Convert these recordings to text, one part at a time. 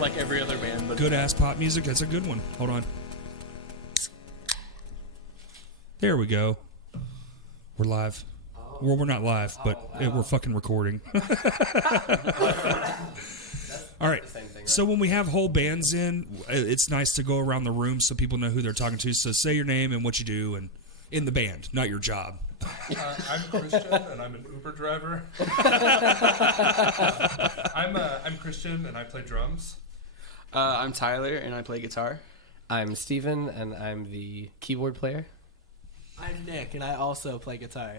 like every other band. But Good ass pop music. That's a good one. Hold on. There we go. We're live. Well, we're not live, but we're fucking recording. All right. So when we have whole bands in, it's nice to go around the room so people know who they're talking to. So say your name and what you do, and in the band, not your job. I'm Christian, and I'm an Uber driver. I'm Christian, and I play drums. I'm Tyler, and I play guitar. I'm Steven, and I'm the keyboard player. I'm Nick, and I also play guitar.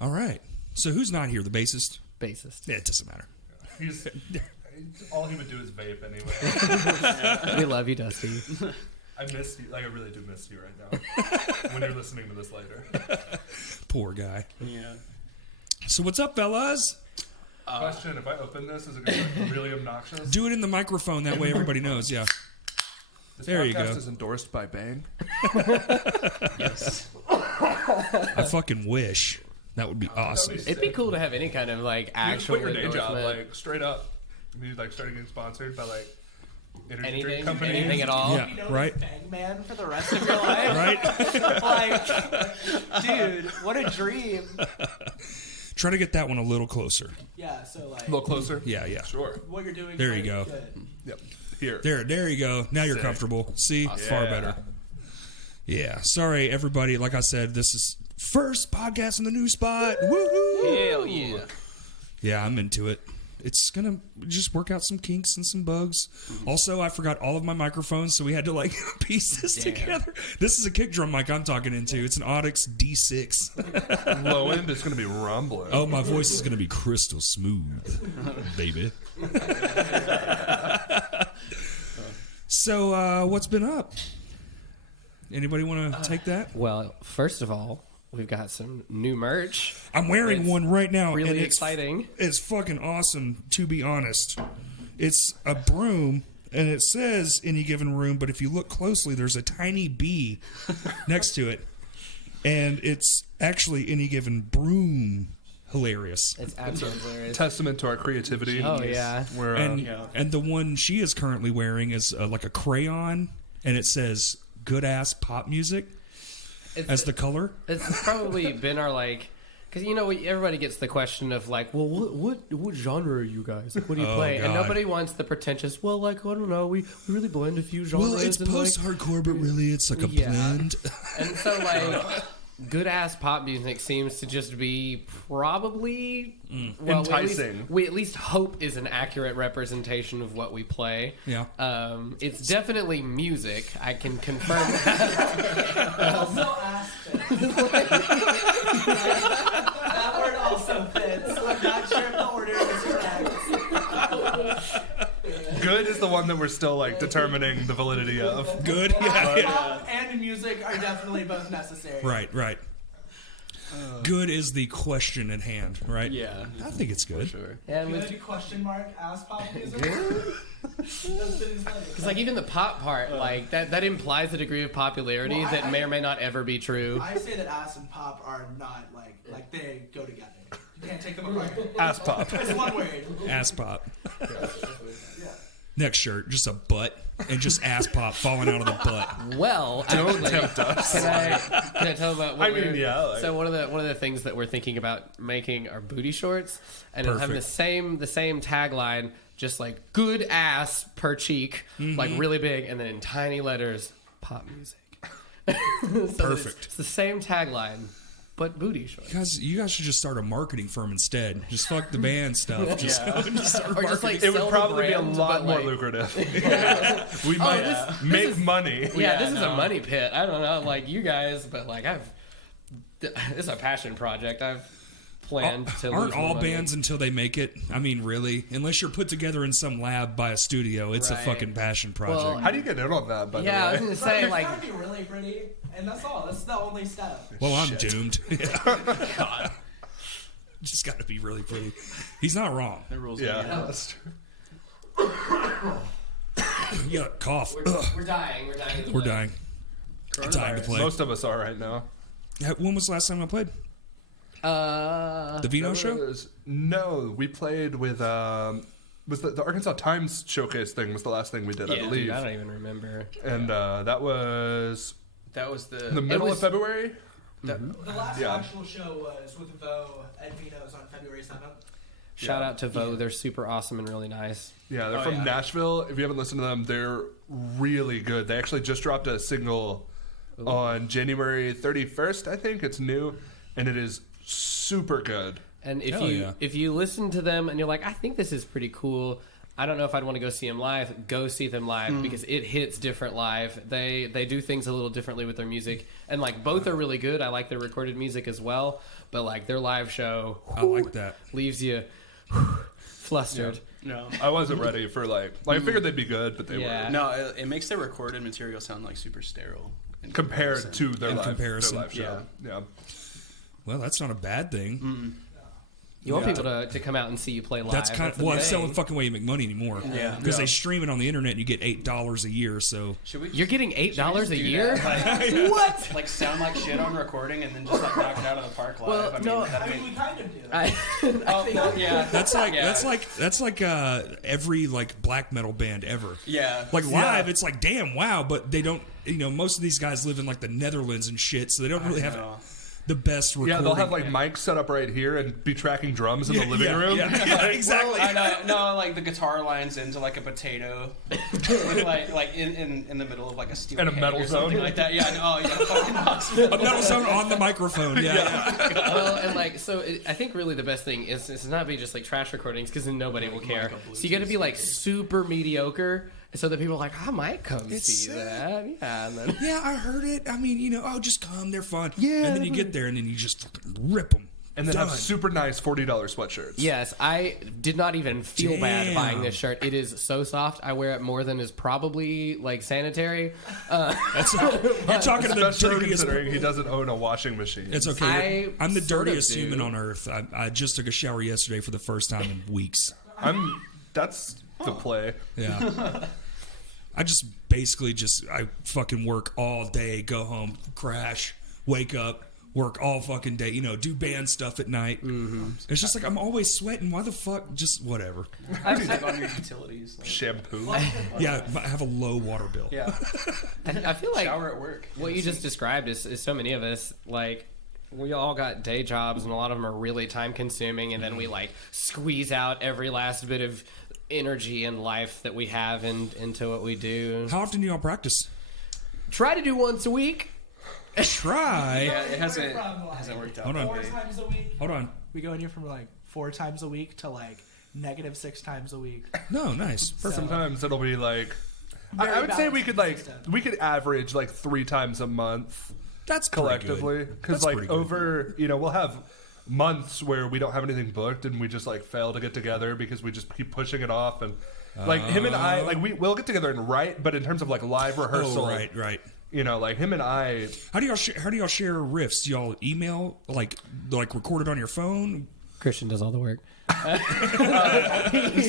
All right. So who's not here? The bassist? Bassist. Yeah, it doesn't matter. He's all he would do is vape anyway. We love you, Dusty. I miss you. Like, I really do miss you right now. When you're listening to this later. Poor guy. Yeah. So what's up, fellas? Question: if I open this, is it going to be really obnoxious? Do it in the microphone. That way everybody knows. Yeah. This there you podcast go. is endorsed by Bang. Yes. I fucking wish. That would be awesome. It'd be cool to have any kind of like You actual quit your day job, endorsement. like straight up. You like started getting sponsored by like energy drink anything, companies. anything at all. Yeah. You know, Right. Bang Man for the rest of your life. Right? Like, dude, what a dream. Try to get that one a little closer. Yeah, so like, A little closer. Yeah, yeah. Sure. what you're doing. There you is go. Good. Yep. Here. There you go. Now you're Sick. comfortable. See? Far Yeah. better. Yeah. Sorry, everybody. Like I said, this is first podcast in the new spot. Woohoo! Hell yeah. Yeah, I'm into it. It's going to just work out some kinks and some bugs. Also, I forgot all of my microphones, so we had to like piece this together. This is a kick drum mic I'm talking into. It's an Audix D6. Low end is going to be rumbling. Oh, my voice is going to be crystal smooth, baby. So, what's been up? Anybody want to take that? Well, first of all, we've got some new merch. I'm wearing It's one right now. really and it's exciting. It's fucking awesome, to be honest. It's a broom, and it says any given room, but if you look closely, there's a tiny bee next to it. And it's actually any given broom. Hilarious. It's absolutely hilarious. Testament to our creativity. Oh, yeah. We're, And the one she is currently wearing is like a crayon, and it says good ass pop music as the color. It's probably been our like, because you know everybody gets the question of like, well, what genre are you guys? Like, what do you Oh, play? And God. nobody wants the pretentious. Well, like I don't know, we really blend a few genres. Well, it's and, like, post-hardcore, but really it's like a Yeah. blend. And so, like, good ass pop music seems to just be probably well, Enticing. We at least hope is an accurate representation of what we play. Yeah. It's definitely music. I can confirm that. Also ass fits. That word also fits. I'm not sure if the order is correct. good is the one that we're still like determining the validity of. Good? Yeah. Pop and music are definitely both necessary. Right. Good is the question at hand, right? Yeah. I think it's good. Sure. And with Good question mark ass pop music. Because like even the pop part, like that implies a degree of popularity Well, that I- may or may not ever be true. I say that ass and pop are not like they go together. You can't take them apart. Ass pop. It's one word. Ass pop. Yeah. Next shirt, just a butt and just ass pop falling out of the butt. Well, Don't actually, tempt us. can I tell about what I mean, yeah, like- so one of the things that we're thinking about making are booty shorts, and it'll have the Perfect. same tagline, just like good ass per cheek, like really big, and then in tiny letters, pop music. So Perfect. It's the same tagline, but booty shorts. You guys should just start a marketing firm instead. Just fuck the band stuff. Just start Or just marketing. like It sell would the probably be a brand, lot but, more like- lucrative. We might make money. Yeah, this is a money pit. I don't know, like you guys, but like it's a passion project. I've planned to. Aren't lose more all money. bands until they make it? I mean, really? Unless you're put together in some lab by a studio, it's a Right. fucking passion project. Well, How do you get in on that, by Yeah, I was the way? gonna say It's like gotta be really pretty, and that's all. That's the only step. well, I'm doomed. God. Just got to be really pretty. He's not wrong. The rules. Yeah, Yeah. that's true. Yeah, cough. we're dying. We're dying. Time to play. Most of us are right now. When was the last time I played? The Vino show? No, we played with was the Arkansas Times showcase thing was the last thing we did, I Yeah, believe. Dude, I don't even remember. And that was That was the. in the middle of February. The last Yeah. actual show was with Vo at Vino's on February 7th. Shout out to Vo. They're super awesome and really nice. Yeah, they're Oh, from yeah. Nashville. If you haven't listened to them, they're really good. They actually just dropped a single on January 31st, I think. It's new, and it is super good. And if Hell you yeah. if you listen to them and you're like, I think this is pretty cool. I don't know if I'd want to go see them live. Go see them live because it hits different live. They do things a little differently with their music, and like both are really good. I like their recorded music as well, but like their live show I like that. leaves you flustered. No. I wasn't ready for like I figured they'd be good, but they Yeah. were No, it makes their recorded material sound like super sterile. in compared comparison. to their In live, comparison. their live show. Yeah. Well, that's not a bad thing. You want people to come out and see you play live. That's kind of the well, that's the thing. only fucking way you make money anymore. Yeah. because Yeah. they stream it on the internet and you get $8 a year. So Should we? You're getting $8 a do year. that? Like, What? like sound like shit on recording and then just like knock it out of the park live. Well, I mean, no, that'd I mean, be- we kind of do. Oh, yeah. that's like Yeah. that's like every like black metal band ever. Yeah. Like live, it's like damn wow, but they don't. You know, most of these guys live in like the Netherlands and shit, so they don't really have know. the best recording. Yeah, they'll have like mics set up right here and be tracking drums in the living room. Yeah, exactly. I know, no, like the guitar lines into like a potato, with like in the middle of like a steel And a keg metal or something zone. like that. Yeah, oh yeah, fucking awesome. A metal zone on the microphone. Yeah. Well, and like, so I think really the best thing is to not be just like trash recordings because then nobody will care. Michael So you got to be like super mediocre so that people are like, I might come It's see sick. that. Yeah, and then Yeah, I heard it. I mean, you know, oh, just come. They're fun. Yeah. And then you get there, and then you just fucking rip them. And then have super nice $40 sweatshirts. yes, I did not even feel bad Damn. buying this shirt. It is so soft. I wear it more than is probably like sanitary. That's you're talking to the Especially dirtiest. considering he doesn't own a washing machine. It's okay. I'm the sort of dirtiest do. human on earth. I just took a shower yesterday for the first time in weeks. That's the play. Yeah. I just basically I fucking work all day, go home, crash, wake up, work all fucking day, you know, do band stuff at night. Mm-hmm. It's just like I'm always sweating. Why the fuck? Just whatever. I live on your utilities. Like, Shampoo. Yeah, I have a low water bill. yeah, I feel like shower at work. what you just described is so many of us like we all got day jobs and a lot of them are really time consuming and then we like squeeze out every last bit of energy and life that we have into what we do. How often do y'all practice? Try to do once a week. Try. Yeah, it hasn't From, like, worked out. Hold on. that 4 way. times a week. Hold on. We go in here from like 4 times a week to like -6 times a week. No, nice. Perfect. Sometimes it'll be like I Very would say we balanced could like consistent. we could average like 3 times a month That's pretty collectively good. because That's like pretty good. over we'll have months where we don't have anything booked and we just like fail to get together because we just keep pushing it off and like him and I like we'll get together and write, but in terms of like live rehearsal, Oh, right. like him and I How do y'all share riffs? Do y'all email like record it on your phone? Christian does all the work.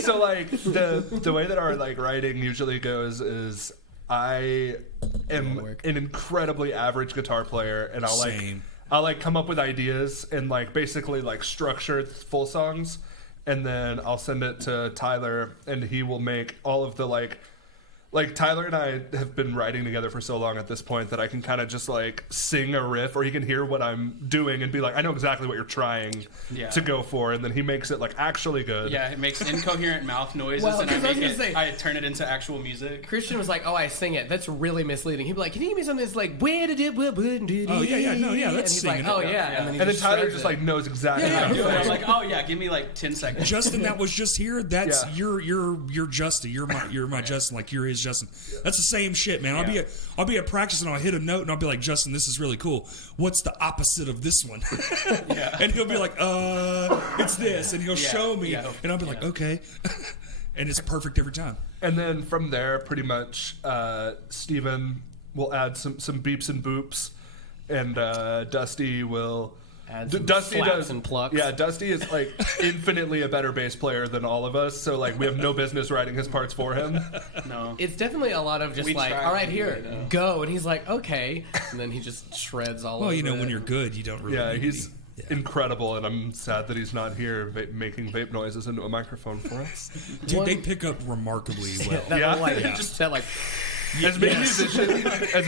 so like the way that our like writing usually goes is I am an incredibly average guitar player and Same. I'll like come up with ideas and like basically like structure full songs and then I'll send it to Tyler and he will make all of the like Tyler and I have been writing together for so long at this point that I can kind of just like sing a riff or he can hear what I'm doing and be like, I know exactly what you're trying to go for. And then he makes it like actually good. Yeah, it makes incoherent mouth noises, Well, and I 'cause I was make gonna it. say- I turn it into actual music. Christian was like, "Oh, I sing it. That's really misleading." He'd be like, "Can you give me something that's like, where did it? Oh, yeah, no, yeah, And that's he's like, singing "Oh it. yeah," Yeah. and then, he And then Tyler shreds just it. like knows exactly Yeah, how to yeah, do I'm it. like, oh yeah, give me like 10 seconds. Justin, that was just here. That's Yeah. you're Justin. You're my Justin. Like you're his Justin. That's the same shit, man. I'll be at practice and I'll hit a note and I'll be like, Justin, this is really cool. What's the opposite of this one? And he'll be like, it's this, and he'll show me, yeah, and I'll be like, okay, and it's perfect every time. And then from there, pretty much, Steven will add some beeps and boops, and Dusty will Add some Dusty flaps does and plucks. Yeah, Dusty is like infinitely a better bass player than all of us. So like we have no business writing his parts for him. No. It's definitely a lot of just We like, try all right, to here, do it, go, and he's like, okay, and then he just shreds all. Well, over you know, it. when you're good, you don't really. Yeah, need he's incredible, and I'm sad that he's not here making vape noises into a microphone for us. Dude, they pick up remarkably well. That Yeah. like, Yeah. just that like. As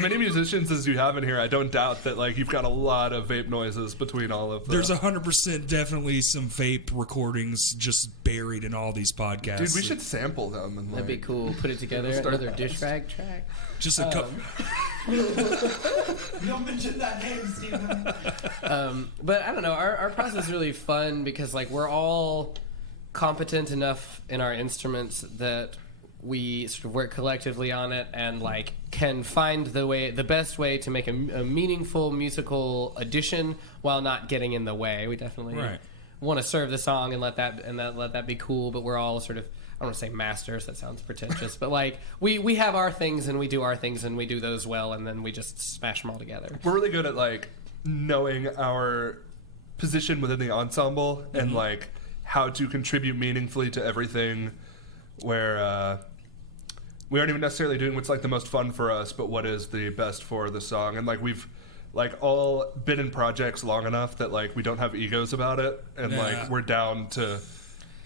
many musicians as you have in here, I don't doubt that like you've got a lot of vape noises between all of them. There's 100% definitely some vape recordings just buried in all these podcasts. Dude, we should sample them. And, That'd be like, cool. Put it together. Start Another fast. dish rag track. Just a couple. Don't mention that name, Steven. But I don't know. Our process is really fun because like we're all competent enough in our instruments that we sort of work collectively on it and like can find the best way to make a meaningful musical addition while not getting in the way. We definitely Right. want to serve the song and let that be cool. But we're all sort of, I don't want to say masters. That sounds pretentious. But like we have our things and we do our things and we do those well and then we just smash them all together. we're really good at like knowing our position within the ensemble and like how to contribute meaningfully to everything. Where we aren't even necessarily doing what's like the most fun for us, but what is the best for the song. And like we've like all been in projects long enough that like we don't have egos about it, and Yeah. like we're down to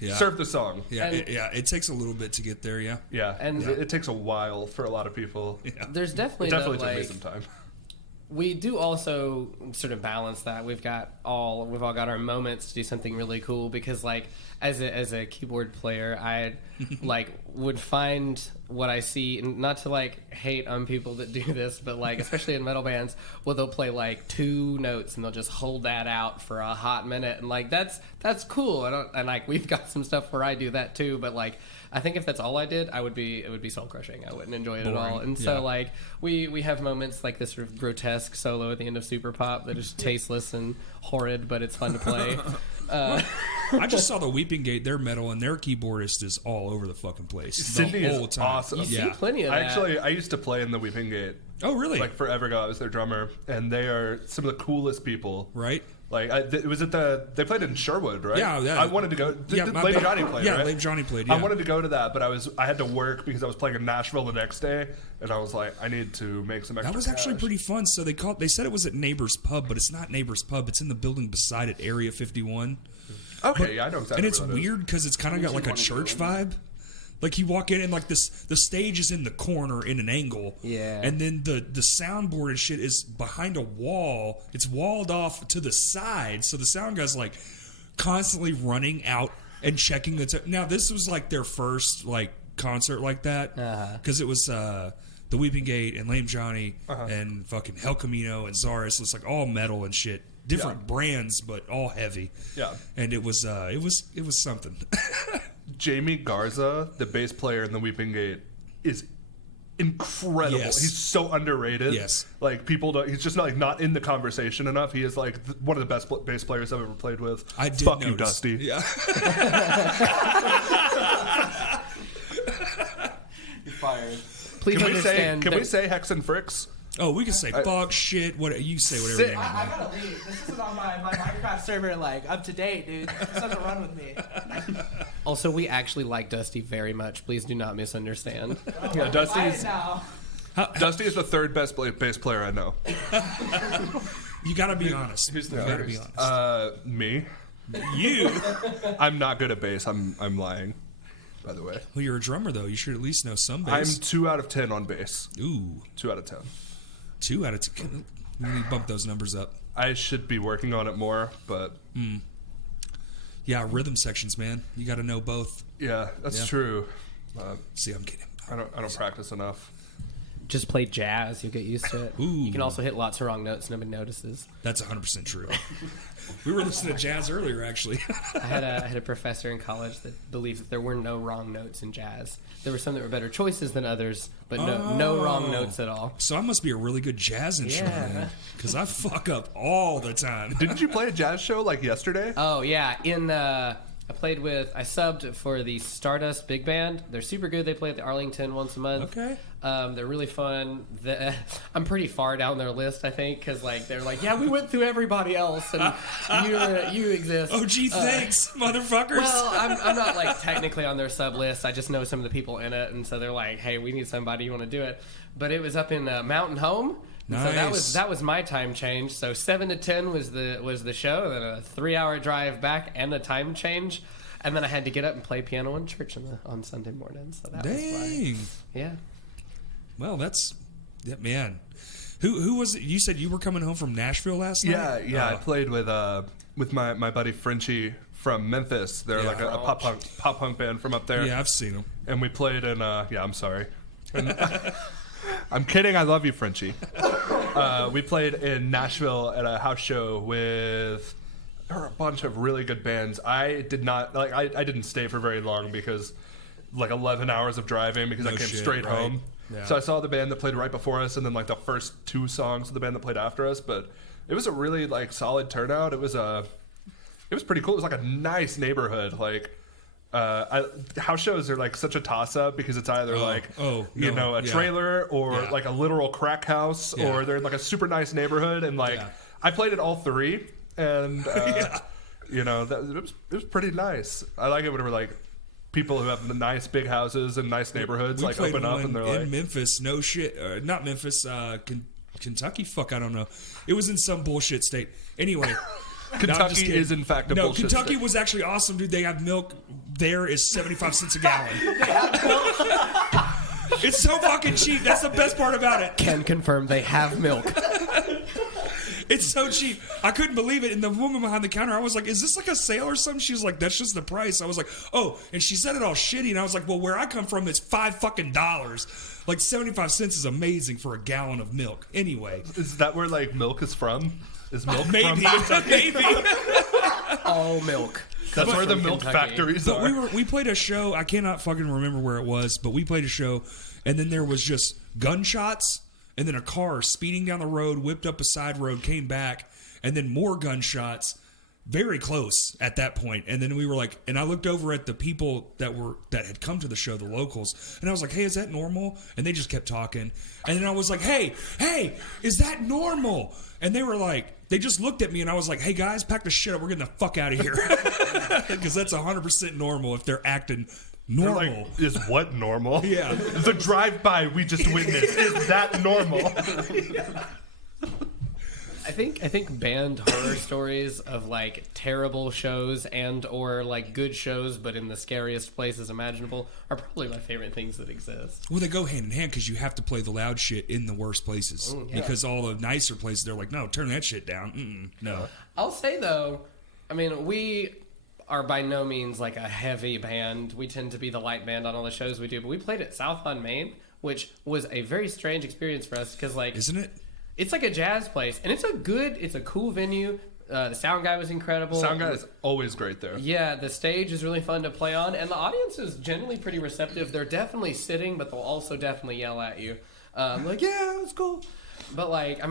Yeah. serve the song. Yeah, And- it takes a little bit to get there, yeah. Yeah, And- it takes a while for a lot of people. Yeah. There's It definitely definitely no, took me like, some time. we do also sort of balance that. We've all got our moments to do something really cool because like as a keyboard player, I like would find what I see, and not to like hate on people that do this, but like especially in metal bands, where they'll play like 2 notes and they'll just hold that out for a hot minute, and like that's cool. And like we've got some stuff where I do that too, but like I think if that's all I did, it would be soul crushing. I wouldn't enjoy it at all. And so Yeah. like we have moments like this sort of grotesque solo at the end of Super Pop that is tasteless and horrid, but it's fun to play. I just saw the Weeping Gate, their metal, and their keyboardist is all over the fucking place. Sydney the is whole time. awesome. You see Yeah. plenty of that. I used to play in the Weeping Gate Oh, really? like forever ago. I was their drummer, and they are some of the coolest people. Right? Like it was at they played in Sherwood, right? Yeah, yeah. I wanted to go. Did my Lady bad. Johnny played, Yeah, right? Lady Johnny played, I yeah. wanted to go to that, but I had to work because I was playing in Nashville the next day, and I was like, I need to make some extra. That was actually cash. pretty fun. So they said it was at Neighbor's Pub, but it's not Neighbor's Pub. It's in the building beside it, Area 51. Okay, yeah, I know exactly. And it's where that is. weird because it's kind of got like a church vibe. Like you walk in and like the stage is in the corner in an angle. Yeah. And then the soundboard and shit is behind a wall. It's walled off to the side, so the sound guy's like constantly running out and checking the now this was like their first like concert like that because it was the Weeping Gate and Lame Johnny and fucking Hell Camino and Czarus. It's like all metal and shit. Different brands, but all heavy. Yeah. And it was something. Jamie Garza, the bass player in the Weeping Gate, is incredible. Yes. He's so underrated. Yes. Like people don't. He's just not in the conversation enough. He is like one of the best bass players I've ever played with. I did Fuck you, notice. Dusty. Yeah. You're fired. Please understand. Can that- we say Hex and Fricks? Oh, we can say fuck, shit, what you say whatever Sick. you I want. gotta leave. This isn't on my Minecraft server, like, up to date, dude. This doesn't run with me. Also, we actually like Dusty very much. Please do not misunderstand. Yeah, Quiet now. Dusty is the third best bass player I know. You gotta be honest. Who's the You gotta first? be honest. Me. You. I'm not good at bass. I'm lying. By the way, Well, you're a drummer though. You should at least know some I'm bass. 2 out of 10 on bass. Ooh, 2 out of 10. 2 out of 10. We need to bump those numbers up. I should be working on it more, but Yeah, rhythm sections, man. You got to know both. yeah, that's Yeah. true. See, I'm kidding. I don't practice enough. Just play jazz. You'll get used to it. Ooh. You can also hit lots of wrong notes. Nobody notices. That's 100% true. We were listening to jazz earlier, actually. I had a professor in college that believed that there were no wrong notes in jazz. There were some that were better choices than others, but no wrong notes at all. So I must be a really good jazz instrument, Yeah. because I fuck up all the time. Didn't you play a jazz show like yesterday? Oh yeah, I subbed for the Stardust Big Band. They're super good. They play at the Arlington once a month. Okay. They're really fun. I'm pretty far down their list, I think, because like they're like, yeah, we went through everybody else, and you exist. Oh, gee, thanks, motherfuckers. Well, I'm not like technically on their sub list. I just know some of the people in it, and so they're like, hey, we need somebody. You want to do it? But it was up in Mountain Home. Nice. So that was my time change. So 7 to 10 was the show, then a 3-hour drive back and a time change, and then I had to get up and play piano in church on Sunday morning. So that was Dang. fun. Yeah. Well, that's man. Who was it? You said you were coming home from Nashville last night? Yeah. I played with my buddy Frenchie from Memphis. They're Yeah. like a pop punk band from up there. Yeah, I've seen them. And we played in I'm sorry. And, I'm kidding. I love you, Frenchie. We played in Nashville at a house show with there were a bunch of really good bands. I did not I didn't stay for very long because 11 hours of driving because No I came shit, straight right. home. Yeah. So I saw the band that played right before us and then the first 2 songs of the band that played after us, but it was a really solid turnout. It was pretty cool. It was like a nice neighborhood. House shows are such a toss-up because it's either a trailer or a literal crack house or they're in a super nice neighborhood and I played at all 3 and it was pretty nice. I like it whenever people who have the nice big houses and nice neighborhoods We played open up one and they're in Memphis. No shit, not Memphis. Kentucky. Fuck, I don't know. It was in some bullshit state. Anyway. No, I'm just Kentucky kidding. is in fact a no. bullshit Kentucky state. was actually awesome, dude. They have milk. There is 75 cents a gallon. It's so fucking cheap. That's the best part about it. Can confirm they have milk. It's so cheap. I couldn't believe it. And the woman behind the counter, I was like, is this a sale or something? She was like, that's just the price. I was like, oh. And she said it all shitty. And I was like, well, where I come from, it's $5 fucking. 75 cents is amazing for a gallon of milk. Anyway. Is that where milk is from? Is milk Maybe. from Kentucky? Maybe. All milk. That's where the from milk Kentucky. factories But are. we played a show. I cannot fucking remember where it was, but we played a show, and then there was just gunshots, and then a car speeding down the road, whipped up a side road, came back, and then more gunshots, very close at that point. And then we were like, and I looked over at the people that had come to the show, the locals, and I was like, hey, is that normal? And they just kept talking, and then I was like, hey, is that normal? And they were like, they just looked at me, and I was like, hey, guys, pack the shit up. We're getting the fuck out of here. Because that's 100% normal if they're acting They're normal. is what normal? Yeah. The drive-by we just witnessed, is that normal? I think band horror stories of terrible shows and or good shows but in the scariest places imaginable are probably my favorite things that exist. Well, they go hand in hand because you have to play the loud shit in the worst places. Ooh, yeah. Because all the nicer places, they're like, no, turn that shit down. No. I'll say though, I mean, we are by no means a heavy band. We tend to be the light band on all the shows we do, but we played at South on Main, which was a very strange experience for us because Isn't it? it's a jazz place and it's a cool venue. The sound guy was incredible. Sound guy is always great there. Yeah, the stage is really fun to play on, and the audience is generally pretty receptive. They're definitely sitting, but they'll also definitely yell at you. Yeah, it's cool. But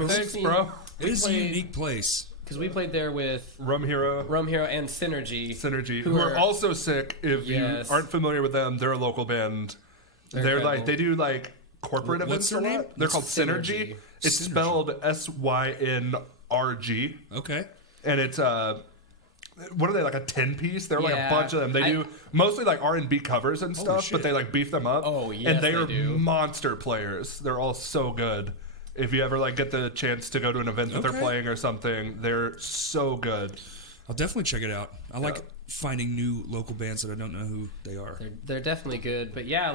Thanks, bro. It is a unique place. because we played there with Rum Hero. and Synergy. Who are also sick. If Yes. you aren't familiar with them, they're a local band. They're incredible. they do corporate What's events their a name? lot. They're called Synergy. Synergy. It's Synergy. spelled SYNRG. Okay. And it's what are they, a 10-piece? They're Yeah. a bunch of them. They do mostly R&B covers and stuff, shit. but they beef them up. Oh, yes, and they they are do. monster players. They're all so good. If you ever get the chance to go to an event that Okay. they're playing or something, they're so good. I'll definitely check it out. I like finding new local bands that I don't know who they are. They're definitely good, but yeah,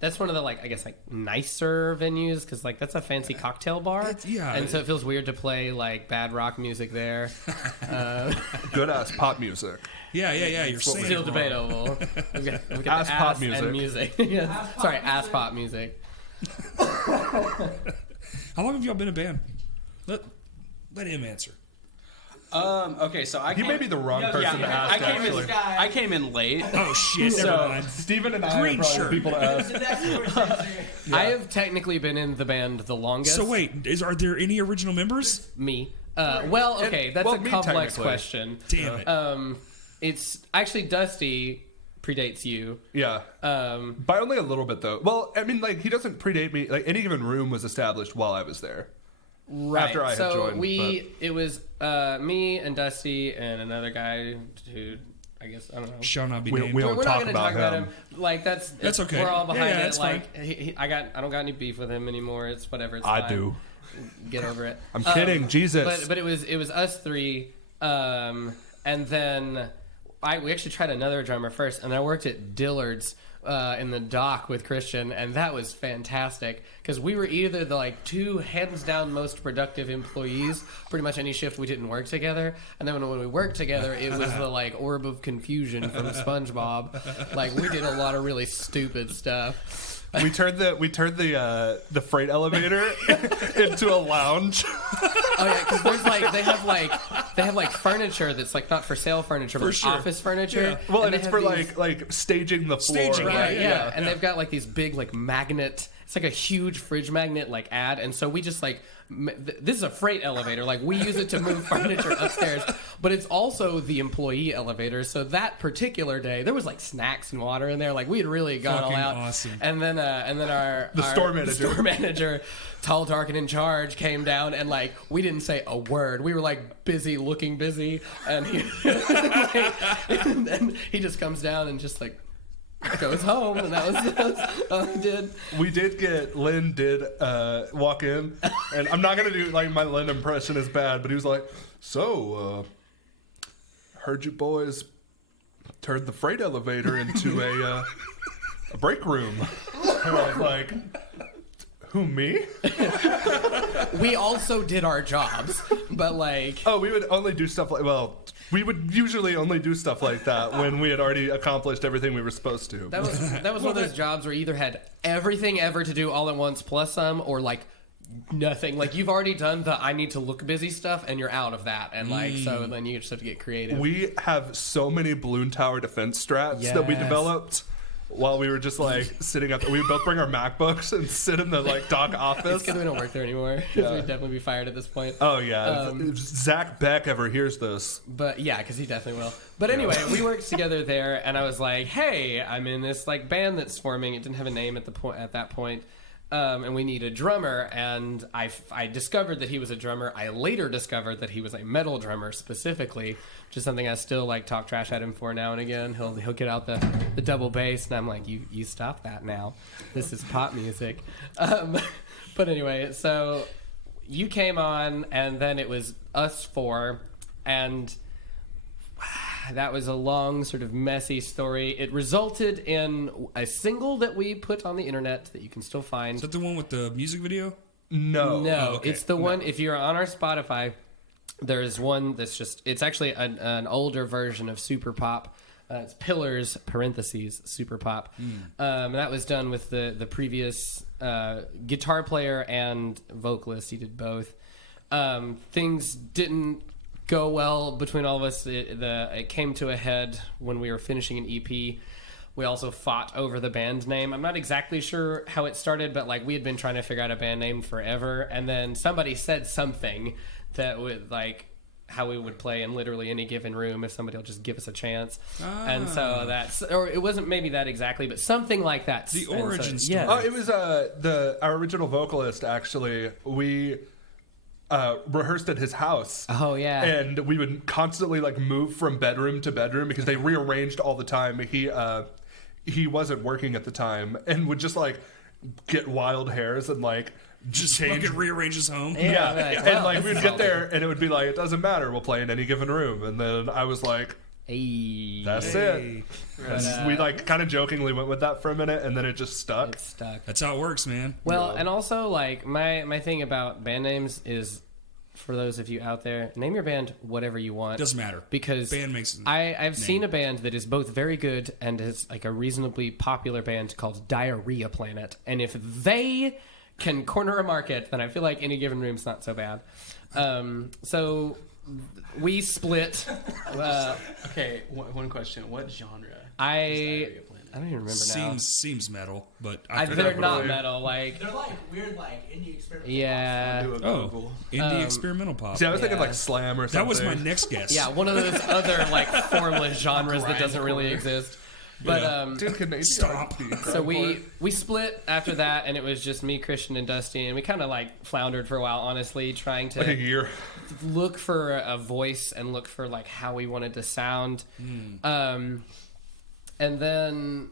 that's one of the nicer venues because that's a fancy cocktail bar. Yeah. and so it feels weird to play bad rock music there. Good ass pop music. Yeah. You're saying Still it wrong. debatable. We've got the Ass pop and music. Yeah. Sorry, ass pop music. How long have y'all been a band? Let him answer. Okay, so He may be the wrong person to ask, actually. I came in late. Oh shit! Never mind. Steven and I Green are probably shirt. the people to ask. That's what we're saying. I have technically been in the band the longest. So wait, are there any original members? Me. Well, okay, that's well, a me complex technically. question. Damn it. It's actually Dusty predates you. Yeah. By only a little bit, though. Well, I mean, he doesn't predate me. Any Given Room was established while I was there. Right. After I had so joined, it was me and Dusty and another guy who I guess I don't know. Shall not be We- named. we don't We're not talk going to talk about about him. That's okay. We're all behind Yeah, it. that's fine. I don't got any beef with him anymore. It's whatever. It's I fine. do. Get over it. I'm kidding, Jesus. But it was us three, and then we actually tried another drummer first, and I worked at Dillard's in the dock with Christian, and that was fantastic because we were either the like two hands down most productive employees. Pretty much any shift we didn't work together, and then when we worked together, it was the like orb of confusion from SpongeBob. Like we did a lot of really stupid stuff. We turned the freight elevator into a lounge. Oh yeah, because there's like they have like furniture that's like not for sale furniture, but sure. office furniture. Yeah. Well, and they it's have for these- like staging the floor. Staging, Right, yeah. yeah. And they've got like these big like magnet. It's like a huge fridge magnet like ad, and so we just like this is a freight elevator. Like we use it to move furniture upstairs, but it's also the employee elevator. So that particular day, there was like snacks and water in there. Like we had really gone all Fucking out. awesome. And then our store manager. store manager, tall, dark, and in charge, came down, and like we didn't say a word. We were like busy, looking busy, and he and then he just comes down and just like goes home, and that was all he did. We did get Lynn did walk in, and I'm not gonna do like my Lynn impression is bad, but he was like, "So, heard you boys turned the freight elevator into a break room." And I was like, "Who, me?" We also did our jobs, but like Oh, we would only do stuff like we would usually only do stuff like that when we had already accomplished everything we were supposed to. that was one of those jobs where you either had everything ever to do all at once plus some, or like nothing. Like you've already done the I need to look busy stuff, and you're out of that, and like so then you just have to get creative. We have so many balloon tower defense straps that we Yes. developed while we were just like sitting up. We would both bring our MacBooks and sit in the like dock It's office. because we don't work there anymore. 'Cause Yeah. we'd definitely be fired at this point. Oh yeah, if Zach Beck ever hears this, But yeah, because he definitely will. But anyway, we worked together there, and I was like, "Hey, I'm in this like band that's forming. It didn't have a name at that point, and we need a drummer." And I discovered that he was a drummer. I later discovered that he was a metal drummer specifically, which is something I still like talk trash at him for now and again. He'll get out the double bass, and I'm like, "You stop that now. This is pop music." But anyway, so you came on, and then it was us four, and that was a long, sort of messy story. It resulted in a single that we put on the internet that you can still find. Is that the one with the music video? no, No, okay. it's the one, if you're on our Spotify, there's one that's just, it's actually an older version of Super Pop. It's Pillars, parentheses, Super Pop. That was done with the previous guitar player and vocalist. He did both. Things didn't go well between all of us. It came to a head when we were finishing an EP. We also fought over the band name. I'm not exactly sure how it started, but like we had been trying to figure out a band name forever, and then somebody said something that would like how we would play in literally any given room if somebody will just give us a chance. And so that's, or it wasn't maybe that exactly, but something like that. The And so- origin story. Yeah. Oh, it was our original vocalist. Actually, we rehearsed at his house. Oh, yeah. And we would constantly like move from bedroom to bedroom because they rearranged all the time. He wasn't working at the time and would just like get wild hairs and like Just change. fucking rearrange his home. Yeah, like, and well, like this we would is get all there and it would be like it doesn't matter. We'll play in any given room. And then I was like, Hey. that's Hey. it. And we like kind of jokingly went with that for a minute, and then it just stuck. It's stuck. That's how it works, man. Well, and also like my thing about band names is, for those of you out there, name your band whatever you want. Doesn't matter. Because Band makes an I've seen a band that is both very good and is like a reasonably popular band called Diarrhea Planet, and if they can corner a market, then I feel like any given room's not so bad. So we split. Okay, one question. What genre? I don't even remember now. Seems metal, but I They're forgot. not metal. Like They're like weird, like indie experimental. yeah. Do a Oh, Google. indie experimental pop. See, I was thinking Yeah. like slam or something. That was my next guess. Yeah, one of those other like formless genres that doesn't really exist. But Yeah. Dude, can maybe Stop. so we split after that, and it was just me, Christian, and Dusty, and we kind of like floundered for a while, honestly, trying like a to year. look for a voice and look for like how we wanted to sound. And then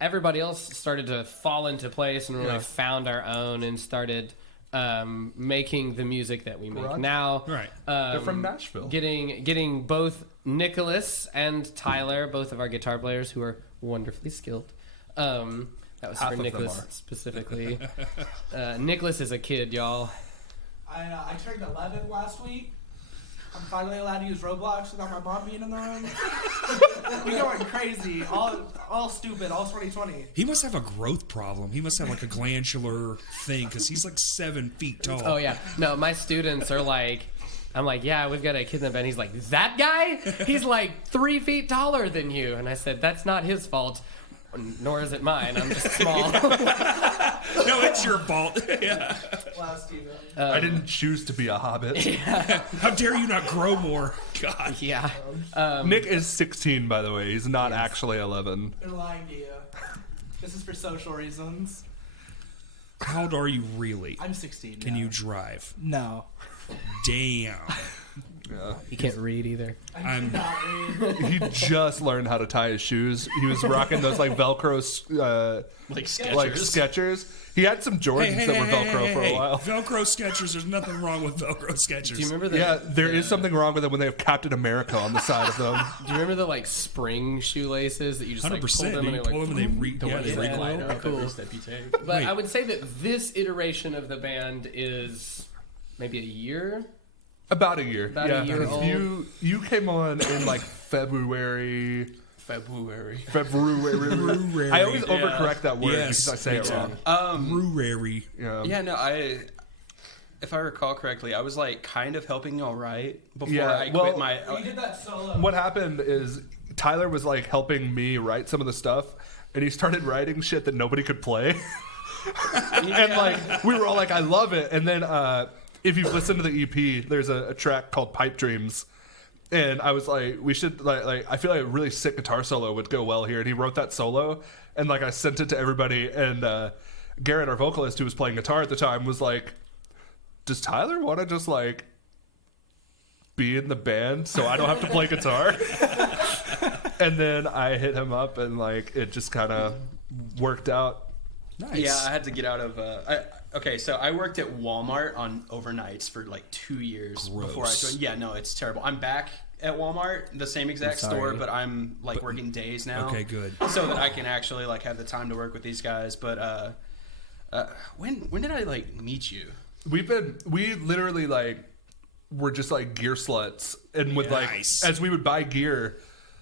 everybody else started to fall into place and really Yeah. found our own and started making the music that we make Right. now. Right. They're from Nashville. Getting both Nicholas and Tyler, both of our guitar players who are wonderfully skilled. That was Half for of them Nicholas are. specifically. Nicholas is a kid, y'all. I turned 11 last week. I'm finally allowed to use Roblox without my mom being in the room. We going crazy, all stupid, all 2020. He must have a growth problem. He must have like a glandular thing because he's like 7 feet tall. Oh yeah, no, my students are like, I'm like, yeah, we've got a kid in the band. He's like, that guy? He's like 3 feet taller than you. And I said, that's not his fault, nor is it mine. I'm just small. No, it's your fault. Yeah. Wow, Steven. I didn't choose to be a hobbit. How dare you not grow more? God. Yeah. Nick is 16, by the way. He's not actually 11. They're lying to you. This is for social reasons. How old are you really? I'm 16. Can now. you drive? No. Damn. Yeah. He can't read either. I'm- Not read. He just learned how to tie his shoes. He was rocking those like Velcro, Like Skechers. like Skechers. He had some Jordans that were Velcro for a while. Velcro Skechers. There's nothing wrong with Velcro Skechers. Do you remember the? Yeah, there is something wrong with it when they have Captain America on the side of them. Do you remember the like spring shoelaces that you just like 100%. pull them You and pull they're them like, and they yeah, recoil. yeah, cool. Step you take. But Wait. I would say that this iteration of the band is maybe a year. About a year. About a year old. You came on in like February. February. I always overcorrect that word Yes, because I say me it too. wrong. Brewery. Yeah, no, if I recall correctly, I was like kind of helping y'all write before Yeah, I well- quit my. You did that solo. What happened is Tyler was like helping me write some of the stuff, and he started writing shit that nobody could play. And like we were all like, I love it. And then if you've listened to the EP, there's a track called Pipe Dreams. And I was like, we should like I feel like a really sick guitar solo would go well here. And he wrote that solo, and like I sent it to everybody. And Garrett, our vocalist, who was playing guitar at the time, was like, "Does Tyler want to just like be in the band so I don't have to play guitar?" And then I hit him up, and like it just kind of worked out. Nice. Yeah, I had to get out of. Okay, so I worked at Walmart on overnights for like 2 years before I Gross. joined. Yeah, no, it's terrible. I'm back at Walmart, the same exact sorry. store, but I'm like working days now. Okay, good. So that I can actually like have the time to work with these guys. But when did I like meet you? We literally like were just like gear sluts, and would like Nice. as we would buy gear,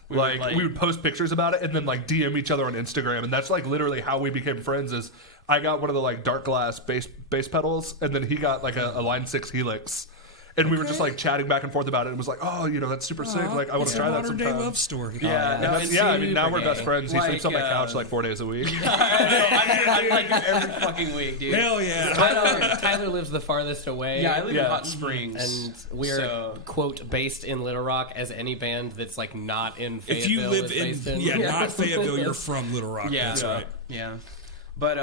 We would, like- we would post pictures about it and then like DM each other on Instagram, and that's like literally how we became friends. Is I got one of the like dark glass bass pedals, and then he got like a Line 6 Helix. And we were just like chatting back and forth about it, and was like, "Oh, you know, that's super sick. Like, I want It's to try a that modern day sometime." love story. Yeah, And no, that's- it's yeah. I mean, now super we're best gay. friends. He sleeps on my Like, couch like 4 days a week. I like you every fucking week, dude. Hell yeah. Tyler lives the farthest away. Yeah, I live in Yeah. Hot Springs, And we are so- quote based in Little Rock, as any band that's like not in Fayetteville If you live is based in, not Fayetteville, you're from Little Rock. Yeah. That's right. Yeah, but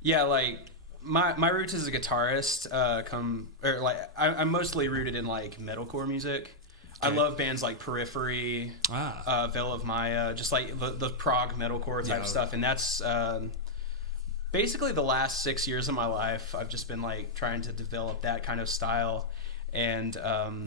yeah, like my roots as a guitarist I'm mostly rooted in like metalcore music. I Okay. love bands like Periphery, Veil of Maya, just like the prog metalcore type Yeah. stuff, and that's basically the last 6 years of my life. I've just been like trying to develop that kind of style. And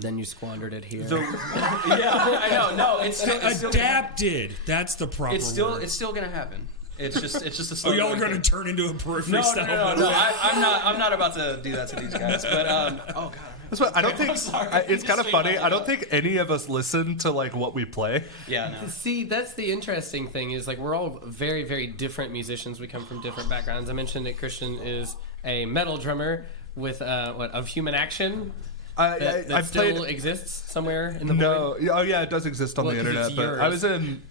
Then you squandered it here. yeah, I know. No, it's still Adapted. That's the proper word. it's still gonna happen. It's just a Oh, slow y'all are growing going thing. to turn into a periphery No, style. no. I'm not about to do that to these guys. But oh god, That's what I don't think. sorry. It's kind of Just funny. made my I don't up. think any of us listen to like what we play. yeah, no. See, that's the interesting thing is like we're all very, very different musicians. We come from different backgrounds. I mentioned that Christian is a metal drummer with of Human Action that I've still played. exists somewhere in the void. No, oh yeah, it does exist on Well, the 'cause internet. it's But I yours. was in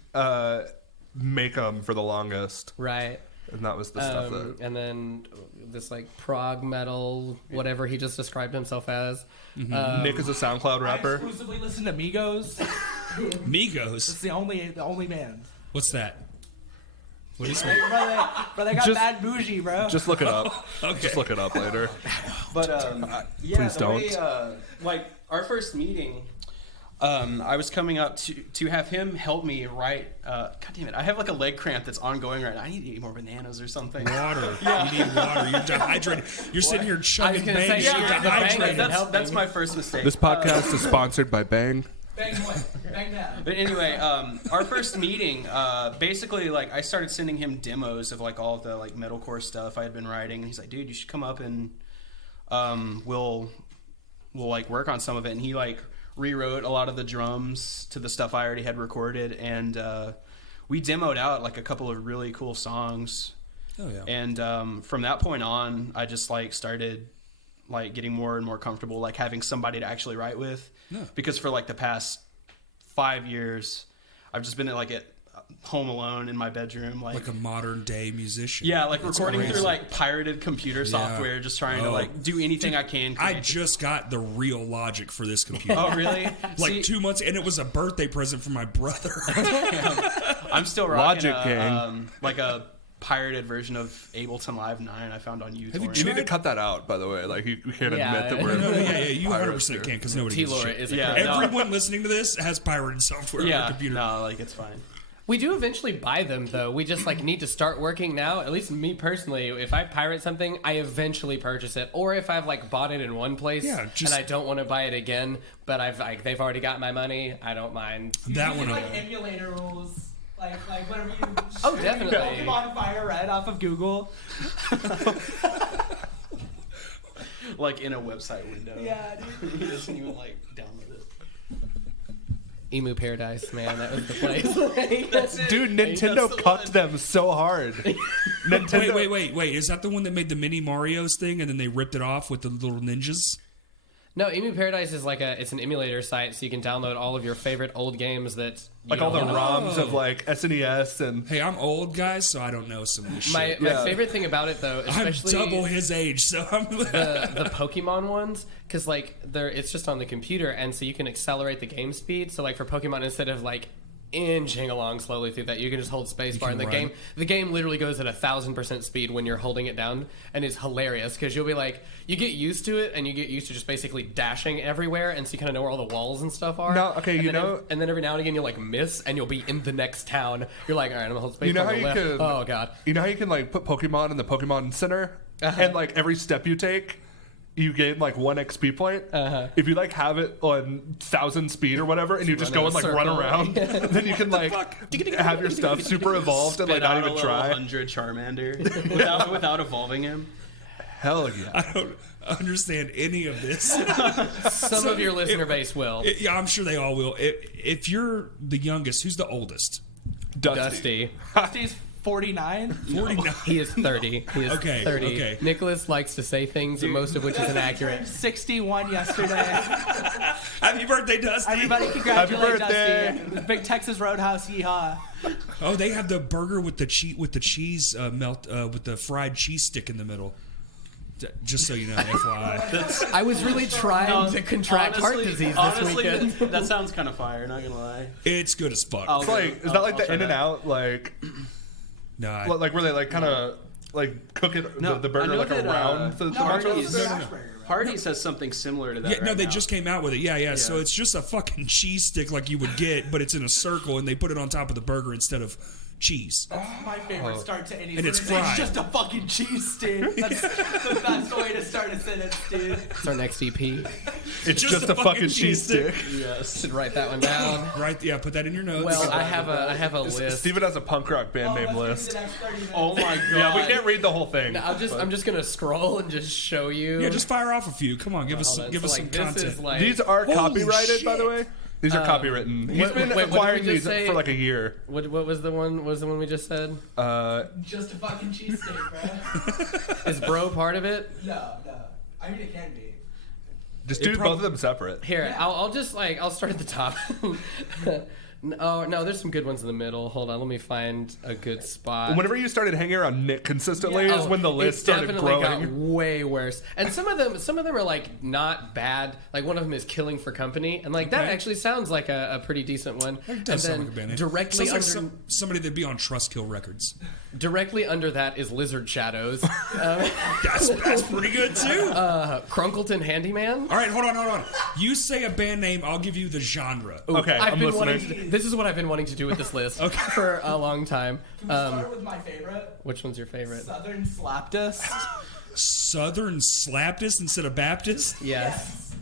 Make-em for the longest, Right. and that was the stuff that. And then this like prog metal, whatever he just described himself as. Nick is a SoundCloud I rapper. exclusively listen to Migos. Migos. It's the only band. What's that? What is Bro, it? they got Just- bad bougie, bro. Just look it up. Okay. Just look it up later. But yeah, Please the don't. way, like our first meeting, I was coming up to have him help me write. God damn it! I have like a leg cramp that's ongoing right now. I need to eat more bananas or something. Water. You need water. You're dehydrated. You're sitting here chugging gonna Bang. say, You're yeah, the Bang dehydrated. doesn't That's my first mistake. This podcast is sponsored by Bang. Bang what? Bang that. But anyway, our first meeting, basically, like, I started sending him demos of like all of the like metalcore stuff I had been writing, and he's like, "Dude, you should come up and we'll like work on some of it." And he like rewrote a lot of the drums to the stuff I already had recorded, and we demoed out like a couple of really cool songs. Oh yeah. And from that point on, I just like started like getting more and more comfortable like having somebody to actually write with. No. Because for like the past 5 years, I've just been at home alone in my bedroom, like Like a modern day musician. yeah, like That's recording crazy. through like pirated computer software, just trying to Oh. like do anything I can. I create- just got the real Logic for this computer. Oh really? Like See, 2 months, and it was a birthday present for my brother. I'm still rocking Logic Gang. like a pirated version of Ableton Live 9 I found on YouTube. Have you You need to tried- cut that out, by the way. Like, you can't Yeah, admit that I- we're. No, yeah, you pirates 100% here. can because nobody gives a T-Laura shit. is a Yeah, criminal. no. Everyone listening to this has pirated software on their Yeah, computer. no, like it's fine. We do eventually buy them, though. We just like need to start working now. At least me personally, if I pirate something, I eventually purchase it. Or if I've like bought it in one place Yeah, just- and I don't want to buy it again, but I've like they've already got my money, I don't mind. That You one, like emulator rules. Like whatever you. Oh, definitely. Pokemon Fire Red off of Google. Like in a website window. Yeah, dude. He doesn't even like download it. Emu Paradise, man, that was the place. Dude, That's Nintendo the cucked one. them so hard. Nintendo. Wait. Is that the one that made the mini Marios thing and then they ripped it off with the little ninjas? No, Emu Paradise is like it's an emulator site, so you can download all of your favorite old games that you Like all the don't ROMs Oh. of like SNES and. Hey, I'm old, guys, so I don't know some of this My shit. Yeah. favorite thing about it, though, I'm especially double his age, so I'm... the Pokemon ones, because like it's just on the computer, and so you can accelerate the game speed. So like for Pokemon, instead of like inching along slowly through that, you can just hold spacebar, and can the game literally goes at 1,000% speed when you're holding it down, and it's hilarious because you'll be like you get used to it, and you get used to just basically dashing everywhere, and so you kind of know where all the walls and stuff are. No, okay, and you then know- and then every now and again you'll like miss, and you'll be in the next town. You're like, all right, I'm gonna hold spacebar. You know on how the you left. can. Oh god. You know how you can like put Pokemon in the Pokemon Center, and like every step you take, you gain like 1 XP point. If you like have it on 1,000 speed or whatever, and you just run go in and a like run circle. around, then you can like have your stuff super evolved and like Spit not out even a little try. 100 Charmander without evolving him. Hell yeah! I don't understand any of this. Some of your listener base will. Yeah, I'm sure they all will. If you're the youngest, who's the oldest? Dusty. Dusty's 49. 49. He is 30. He is Okay, 30. okay. Nicholas likes to say things, most of which is inaccurate. 61 yesterday. Happy birthday, Dusty. Everybody congratulate birthday. Dusty. Big Texas Roadhouse, yeehaw. Oh, they have the burger with the cheese melt with the fried cheese stick in the middle. Just so you know, FYI. I was really trying to contract heart Honestly- disease this honestly, weekend. that sounds kind of fire. Not gonna lie. It's good as fuck. I'll It's go- like is I'll- that like I'll the try In and that. Out like No, like where they like kind of like cook it No, the I burger know like that, around the No, tomato Hardee's- roaster? Hardee's. Hardee's has something similar to that. yeah, no, right they now. just came out with it. Yeah. So it's just a fucking cheese stick like you would get, but it's in a circle, and they put it on top of the burger instead of cheese. That's my favorite start to any And it's sentence. fried. Just a fucking cheese stick. That's the best way to start a sentence, dude. It's our next EP. It's just a fucking cheese stick. Yes. Should write that one down. Right? Yeah, put that in your notes. Well, I have a list. Steven has a punk rock band name let's list. get to the next 30 minutes. Oh my god. Yeah, we can't read the whole thing. I'm just gonna scroll and just show you. yeah, just fire off a few. Come on, give us Hold on. give So, us like, some this content. is like These are Holy copyrighted, by the shit. way. These are copywritten. He's been wait, what did acquiring we these just say? for like a year. what was the one? What was the one we just said? Just a fucking cheese stick, bro. Is bro part of it? No. I mean, it can be. Just do It both of them separate. Here, I'll just I'll start at the top. No, there's some good ones in the middle. Hold on, let me find a good spot. Whenever you started hanging around Nick consistently Yeah. is when the list it started definitely growing. got way worse. And some of them are like not bad. Like one of them is Killing for Company, and like that Okay. actually sounds like a pretty decent one. That And does sound then like a band name. directly Sounds under like somebody that'd be on Trustkill Records. directly under that is Lizard Shadows, That's pretty good too. Crunkleton Handyman. All right, hold on. You say a band name, I'll give you the genre. Okay, I've I'm been listening. this is what I've been wanting to do with this list for a long time. Can we start with my favorite? Which one's your favorite? Southern Slapdust. Southern Slapdust instead of Baptist. Yes.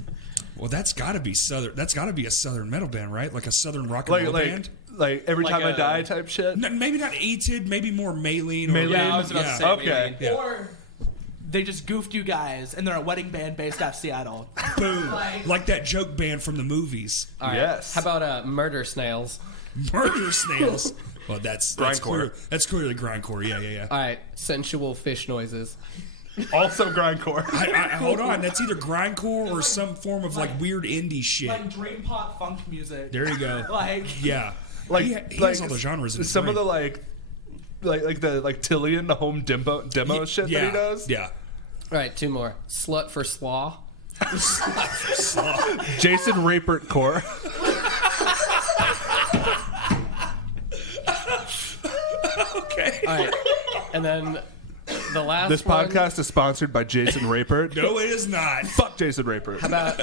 Well, that's got to be Southern. That's got to be a Southern metal band, right? Like a Southern rock and roll band. Like every Like time I a- die type shit. Maybe not Aetid, maybe more Maylene. Maylene? Yeah, I was about to say. Okay. maybe. Yeah. Or they just goofed you guys, and they're a wedding band based out of Seattle. Boom. Like- Like that joke band from the movies. All right. Yes. How about Murder Snails? Murder Snails. Well, that's Grindcore. that's clearly grindcore. Yeah. All right. Sensual Fish Noises. Also grindcore. Hold on. That's either grindcore or some form of like weird indie shit. Like dream pop funk music. There you go. Like Yeah. Like he has all the genres in his some of brain. the like Tillian, the home demo shit that he does. Yeah. All right. Two more. Slut for Slaw. Jason Rapert core. Okay. All right. And then the last This one, podcast is sponsored by Jason Rapert. No, it is not. Fuck Jason Rapert. How about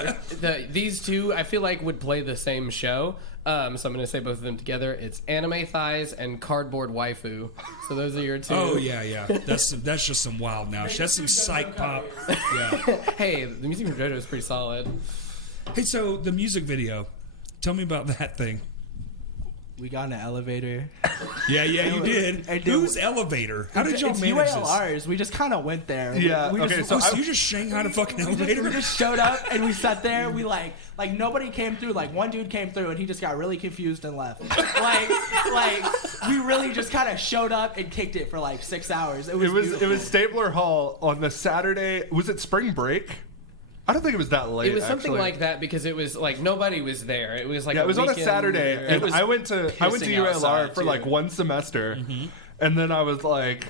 these two? I feel like would play the same show. So I'm going to say both of them together. It's Anime Thighs and Cardboard Waifu. So those are your two. Oh yeah. That's just some wild now. That's some psych pop. Yeah. Hey, the music from JoJo is pretty solid. Hey, so the music video. Tell me about that thing. we got in an elevator. Yeah, you did. I did. Whose elevator? How did y'all it's manage this? UALR's. We just kind of went there. Yeah, We okay, just, so So you just Shanghai a fucking we elevator? just showed up and we sat there. We like nobody came through. Like one dude came through and he just got really confused and left. like we really just kind of showed up and kicked it for like 6 hours. It was It beautiful. was Stabler Hall on the Saturday. Was it spring break? I don't think it was that late. It was something actually. like that because it was like nobody was there. It was like Yeah, it was on a weekend Saturday, where- and It was I went to pissing UALR outside, for too. like one semester, Mm-hmm. and then I was like,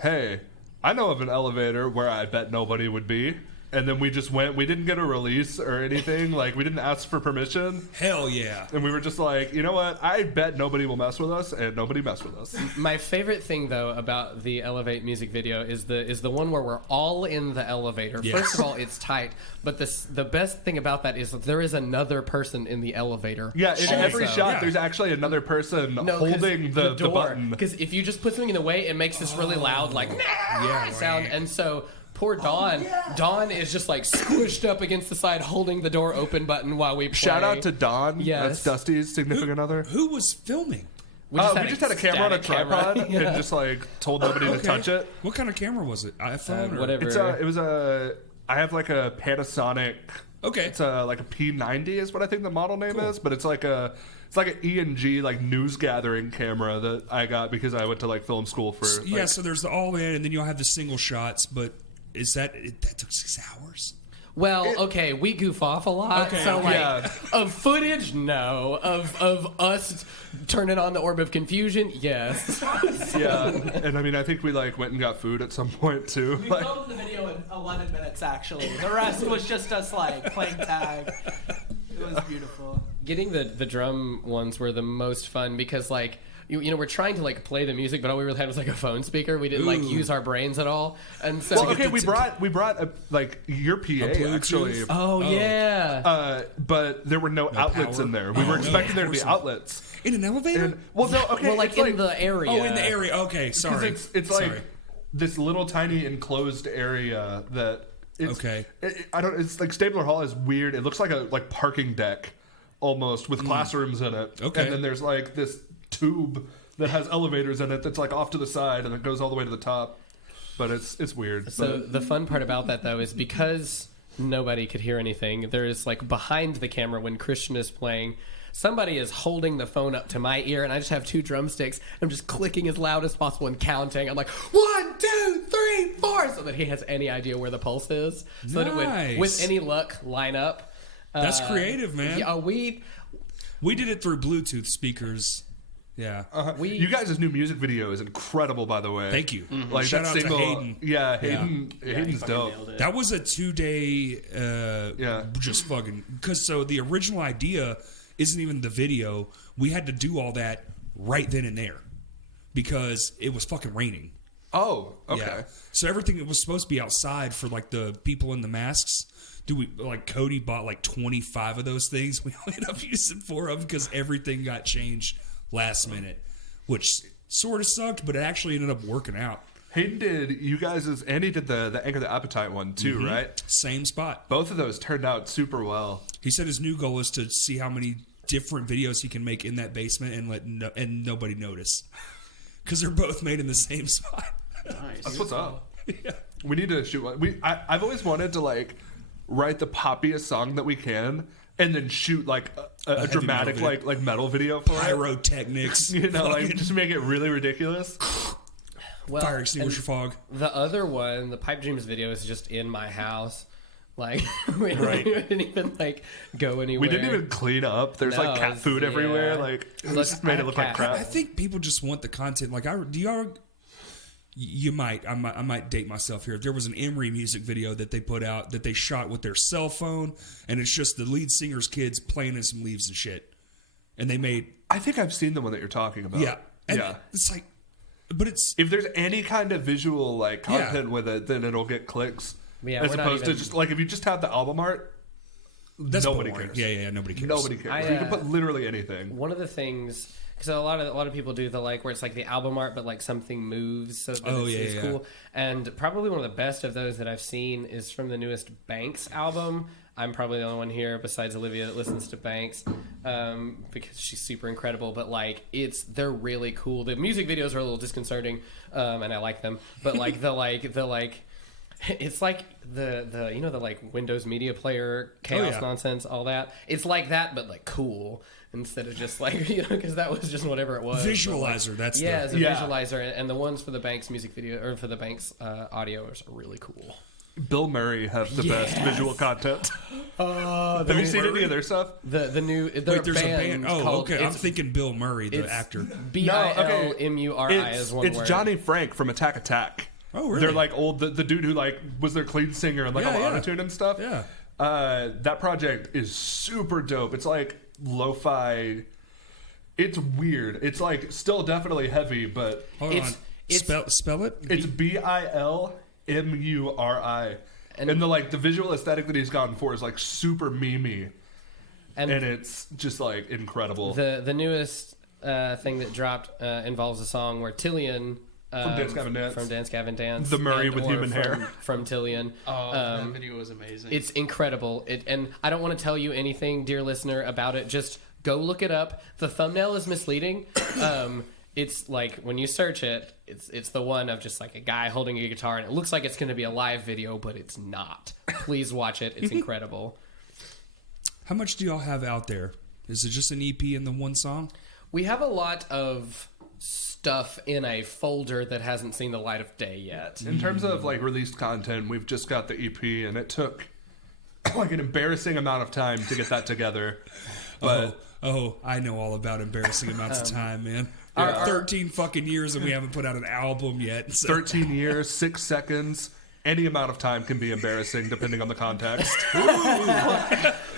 "Hey, I know of an elevator where I bet nobody would be." And then we just went. We didn't get a release or anything. Like we didn't ask for permission, Hell yeah. and we were just like, "You know what? I bet nobody will mess with us," and nobody messed with us. My favorite thing though about the Elevate music video is the one where we're all in the elevator. Yes. First of all, it's tight, but the best thing about that is that there is another person in the elevator. Yeah, in every also. shot, Yeah. there's actually another person No, 'cause holding the door. button. Because if you just put something in the way, it makes this really loud like Yeah, sound, right. and so. Poor Dawn. Dawn is just like squished up against the side, holding the door open button while we play. Shout out to Don. Yes. That's Dusty's significant other. Who was filming? We We just had a camera on a static tripod camera. Yeah. and just like told nobody to touch it. What kind of camera was it? iPhone or whatever. It was a. I have like a Panasonic. Okay. It's like a P90 is what I think the model name is, but it's like an ENG like news gathering camera that I got because I went to like film school for. Like, Yeah, so there's the all in, and then you'll have the single shots. But is that took 6 hours? Well, okay, we goof off a lot. Okay, so, okay. like, Yeah. of footage, no. Of us turning on the orb of confusion, yes. yeah, and I mean I think we like went and got food at some point too. We Like, filmed the video in 11 minutes actually. The rest was just us like playing tag. It was beautiful. Getting the drum ones were the most fun because, like, you know, we're trying to like play the music, but all we really had was like a phone speaker. We didn't like Ooh. use our brains at all, and so well, okay, we brought like your PA Bluetooth? actually. Oh yeah, But there were no outlets power? in there. We Oh, were no, expecting of there to be course not. outlets. In an elevator? And well, no, okay, well, like it's in the area. Oh, in the area. Okay, because sorry. it's like Sorry. this little tiny enclosed area that. It's, Okay. I don't. It's like Stabler Hall is weird. It looks like a parking deck almost with classrooms in it. Okay. And then there's like this tube that has elevators in it that's like off to the side and it goes all the way to the top. But it's weird. So the fun part about that though is because nobody could hear anything. There's like behind the camera when Christian is playing, somebody is holding the phone up to my ear, and I just have 2 drumsticks. I'm just clicking as loud as possible and counting. I'm like 1, 2, 3, 4, so that he has any idea where the pulse is, so that it would, Nice. with any luck, line up. That's creative, man. Yeah, we. We did it through Bluetooth speakers. Yeah. You guys' new music video is incredible, by the way. Thank you. Like Shout that out single, to Hayden. Yeah, Hayden's He fucking dope. nailed it. That was a 2-day, just fucking. Because so the original idea isn't even the video. We had to do all that right then and there because it was fucking raining. Oh, okay. Yeah. So everything that was supposed to be outside for like the people in the masks. Cody bought like 25 of those things. We only ended up using 4 of them because everything got changed last minute, which sort of sucked, but it actually ended up working out. Hayden did you guys' and he did the Anchor the Appetite one too, right? Same spot. Both of those turned out super well. He said his new goal is to see how many different videos he can make in that basement and nobody notice because they're both made in the same spot. Nice. That's what's up. Yeah. We need to shoot one. I've always wanted to like write the poppiest song that we can and then shoot like a heavy dramatic metal video. like metal video for it. Pyrotechnics. You know, like fucking just make it really ridiculous. Well, fire extinguisher and fog. the other one, the Pipe Dreams video, is just in my house. Like we didn't even like go anywhere. We didn't even clean up. There's No, like cat it's- food everywhere. yeah. Like it Look, just made it look like cat. crap. I think people just want the content. Like, do y'all? I might date myself here. There was an Emery music video that they put out that they shot with their cell phone, and it's just the lead singer's kids playing in some leaves and shit. And they made I think I've seen the one that you're talking about. and yeah. It's like, but it's If there's any kind of visual like content with it, then it'll get clicks. Yeah, as we're not opposed to even- just like if you just have the album art, that's nobody boring. cares. Yeah, nobody cares. Nobody cares. You can put literally anything. One of the things, because a lot of people do the like where it's like the album art, but like something moves, so that it's yeah. cool. And probably one of the best of those that I've seen is from the newest Banks album. I'm probably the only one here besides Olivia that listens to Banks because she's super incredible. But like, they're really cool. The music videos are a little disconcerting, and I like them. But like it's like the you know the like Windows Media Player chaos yeah. nonsense, all that. It's like that, but like cool instead of just like because that was just whatever it was. Visualizer. But, like, That's as a Yeah. visualizer, and the ones for the Banks music video or for the Banks audio are really cool. Bill Murray have the best visual content. Have you seen any of their stuff? The new Wait, there's a band. Oh, called, okay. I'm thinking Bill Murray, the actor. BILMURI is one It's word. Johnny Frank from Attack Attack. Oh, really? They're like old. The dude who like was their clean singer and like Yeah, all yeah. autotune and stuff. Yeah. That project is super dope. It's like lo-fi. It's weird. It's like still definitely heavy, but Hold It's- on. it's- Spell it. it's BILMURI. And the visual aesthetic that he's gone for is like super memey, and and it's just like incredible. the newest thing that dropped involves a song where Tillian Dance Gavin Dance. from Dance Gavin Dance, The Murray and- with or human from, hair. from Tillian. Oh, that video was amazing. It's incredible. And I don't want to tell you anything, dear listener, about it. Just go look it up. The thumbnail is misleading. It's like when you search it, it's the one of just like a guy holding a guitar, and it looks like it's going to be a live video, but it's not. Please watch it. It's incredible. How much do y'all have out there? Is it just an EP and the one song? We have a lot of stuff in a folder that hasn't seen the light of day yet. In terms of like released content, we've just got the EP, and it took like an embarrassing amount of time to get that together. But I know all about embarrassing amounts of time, man. our- 13 fucking years and we haven't put out an album yet. So. 13 years, 6 seconds, any amount of time can be embarrassing depending on the context.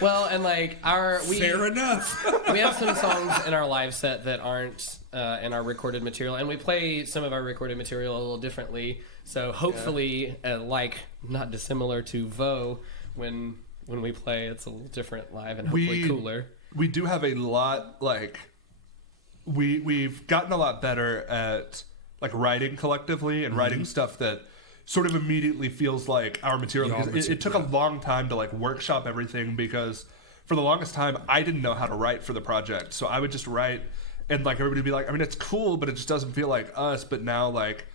Well, and like Fair enough. we have some songs in our live set that aren't in our recorded material, and we play some of our recorded material a little differently. So hopefully, like not dissimilar to Vo, when we play, it's a little different live and hopefully cooler. We do have a lot like we've gotten a lot better at like writing collectively and writing stuff that sort of immediately feels like our material. Y'all Because it took a long time to like workshop everything because for the longest time I didn't know how to write for the project, so I would just write and like everybody would be like, I mean, it's cool, but it just doesn't feel like us. But now like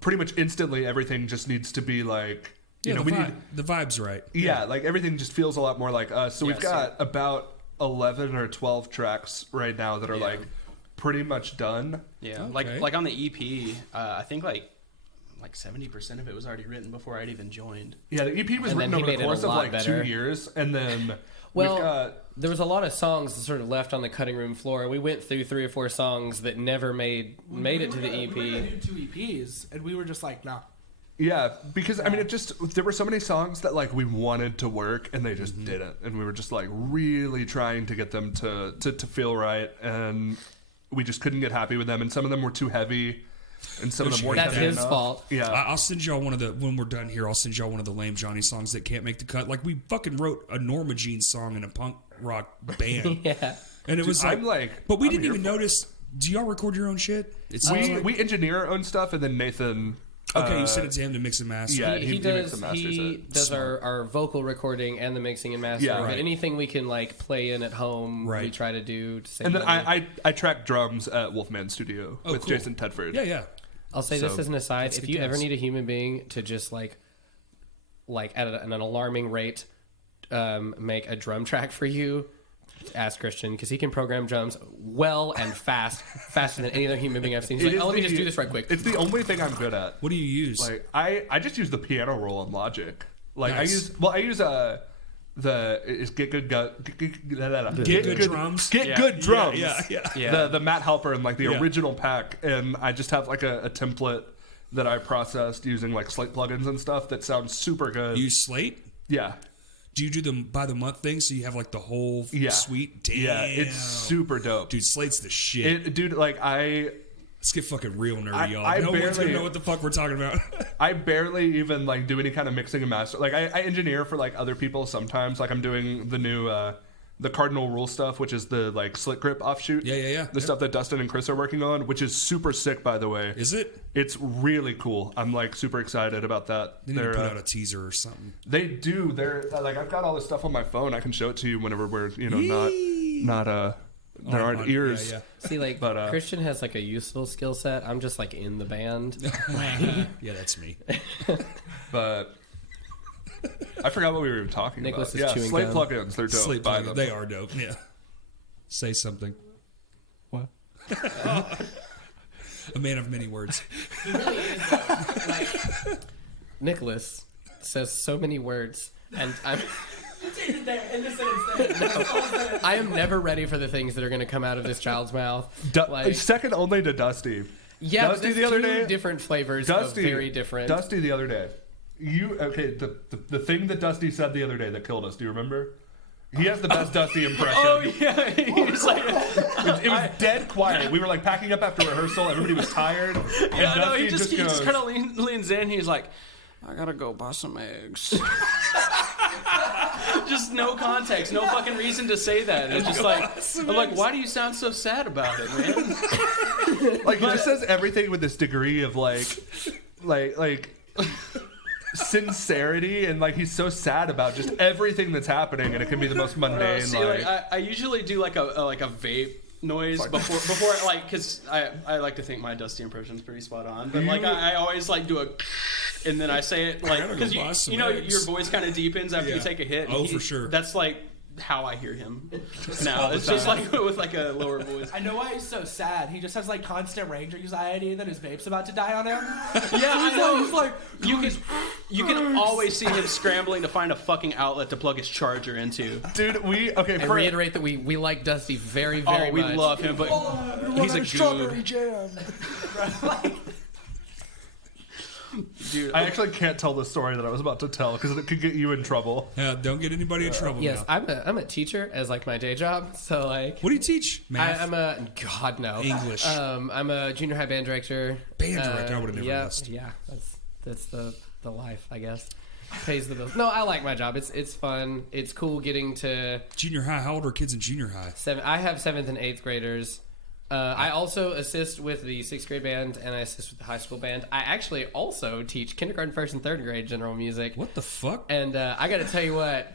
pretty much instantly everything just needs to be like Yeah, we need the vibe's right. yeah, like everything just feels a lot more like us. So we've Yes, got about 11 or 12 tracks right now that are like pretty much done. yeah, Okay. like on the EP, I think like 70% of it was already written before I'd even joined. Yeah, the EP was And written then he over the made it a course of lot like better. 2 years, and then Well, We've got there was a lot of songs sort of left on the cutting room floor. We went through 3 or 4 songs that never made it to the EP. We were gonna do 2 EPs, and we were just like, nah. Yeah, because I mean, there were so many songs that like we wanted to work and they just didn't, and we were just like really trying to get them to feel right, and we just couldn't get happy with them, and some of them were too heavy, and some of them weren't. That's heavy his enough. fault. Yeah, I'll send y'all one of the when we're done here. I'll send y'all one of the Lame Johnny songs that can't make the cut. Like we fucking wrote a Norma Jean song in a punk rock band, Yeah. and it was I'm but we I'm didn't here even for it. notice. Do y'all record your own shit? It sounds like, we engineer our own stuff, and then Nathan. okay, you sent it to him to mix and master. Yeah. He makes does. and masters He it. does our vocal recording and the mixing and mastering. Yeah. But Right. anything we can like play in at home, we Right. try to do. To save And then money. I track drums at Wolfman Studio with cool. Jason Tedford. Yeah. I'll say this So, as an aside: that's if the you ever case. need a human being to just like at an alarming rate, make a drum track for you, ask Christian because he can program drums well and faster than any other human being I've seen. He's It like, is oh, let me the- just do this right quick. It's the only thing I'm good at. What do you use? Like I just use the piano roll on Logic. Like Nice. I use get good drums? Get Yeah. good drums. Yeah. Yeah. The Matt Halper and like the Yeah. original pack, and I just have like a template that I processed using like Slate plugins and stuff that sounds super good. You use Slate? Yeah. Do you do the by the month thing so you have like the whole Yeah. suite? Damn. Yeah, it's super dope. Dude, Slate's the shit. Dude, like Let's get fucking real nerdy, I- y'all. I No one's gonna barely- know what the fuck we're talking about. I barely even like do any kind of mixing and master. Like I engineer for like other people sometimes. Like I'm doing the new the Cardinal Rule stuff, which is the like Slick Grip offshoot. Yeah. The stuff that Dustin and Chris are working on, which is super sick, by the way. Is it? It's really cool. I'm like super excited about that. They need to put out a teaser or something. They do. They're like I've got all this stuff on my phone. I can show it to you whenever we're not there aren't ears. Yeah. See, like But, Christian has like a useful skill set. I'm just like in the band. Yeah, that's me. But I forgot what we were even talking Nicholas about. is chewing Slate gum. plugins. They're dope. Slate Buy plugins, them. they are dope. Yeah. Say something. What? A man of many words. Nicholas says so many words, and I am never ready for the things that are going to come out of this child's mouth. Like, Second only to Dusty. yeah, Dusty but the other two day. different flavors Dusty, of very different. Dusty the other day. The thing that Dusty said the other day that killed us. Do you remember? He has the best Dusty impression. Oh yeah, he's like, It was dead quiet. We were like packing up after rehearsal. Everybody was tired. And yeah, no, Dusty he just goes, kind of leans in. He's like, I gotta go buy some eggs. Just no context, no fucking reason to say that. It's just like, I'm like, why do you sound so sad about it, man? like he just says everything with this degree of like sincerity, and like he's so sad about just everything that's happening, and it can be the most mundane. See, like I usually do like a vape noise before like because I like to think my Dusty impression's pretty spot on, but like I always like do a. And then I say it like gotta go because buy some you know eggs. your voice kind of deepens after you Yeah. take a hit. Oh, for sure. That's like how I hear him now. It's just like with like a lower voice. I know why he's so sad. He just has like constant range anxiety that his vape's about to die on him. Yeah, I know. He's like, You can always see him scrambling to find a fucking outlet to plug his charger into. dude, I reiterate that we like Dusty very, very Oh, we much. love him, but he's a strawberry goob. jam. Dude, I actually can't tell the story that I was about to tell because it could get you in trouble. Yeah, don't get anybody in trouble Yes, now. I'm a teacher as like my day job. So like, What do you teach? Math? I'm a God no English. I'm a junior high band director. Band director, I would've never yeah, guessed. Yeah, that's the life, I guess. Pays the bills. No, I like my job. It's fun. It's cool getting to Junior high. How old are kids in junior high? I have 7th and 8th graders. I also assist with the 6th grade band, and I assist with the high school band. I actually also teach kindergarten, 1st, and 3rd grade general music. What the fuck? And I got to tell you what,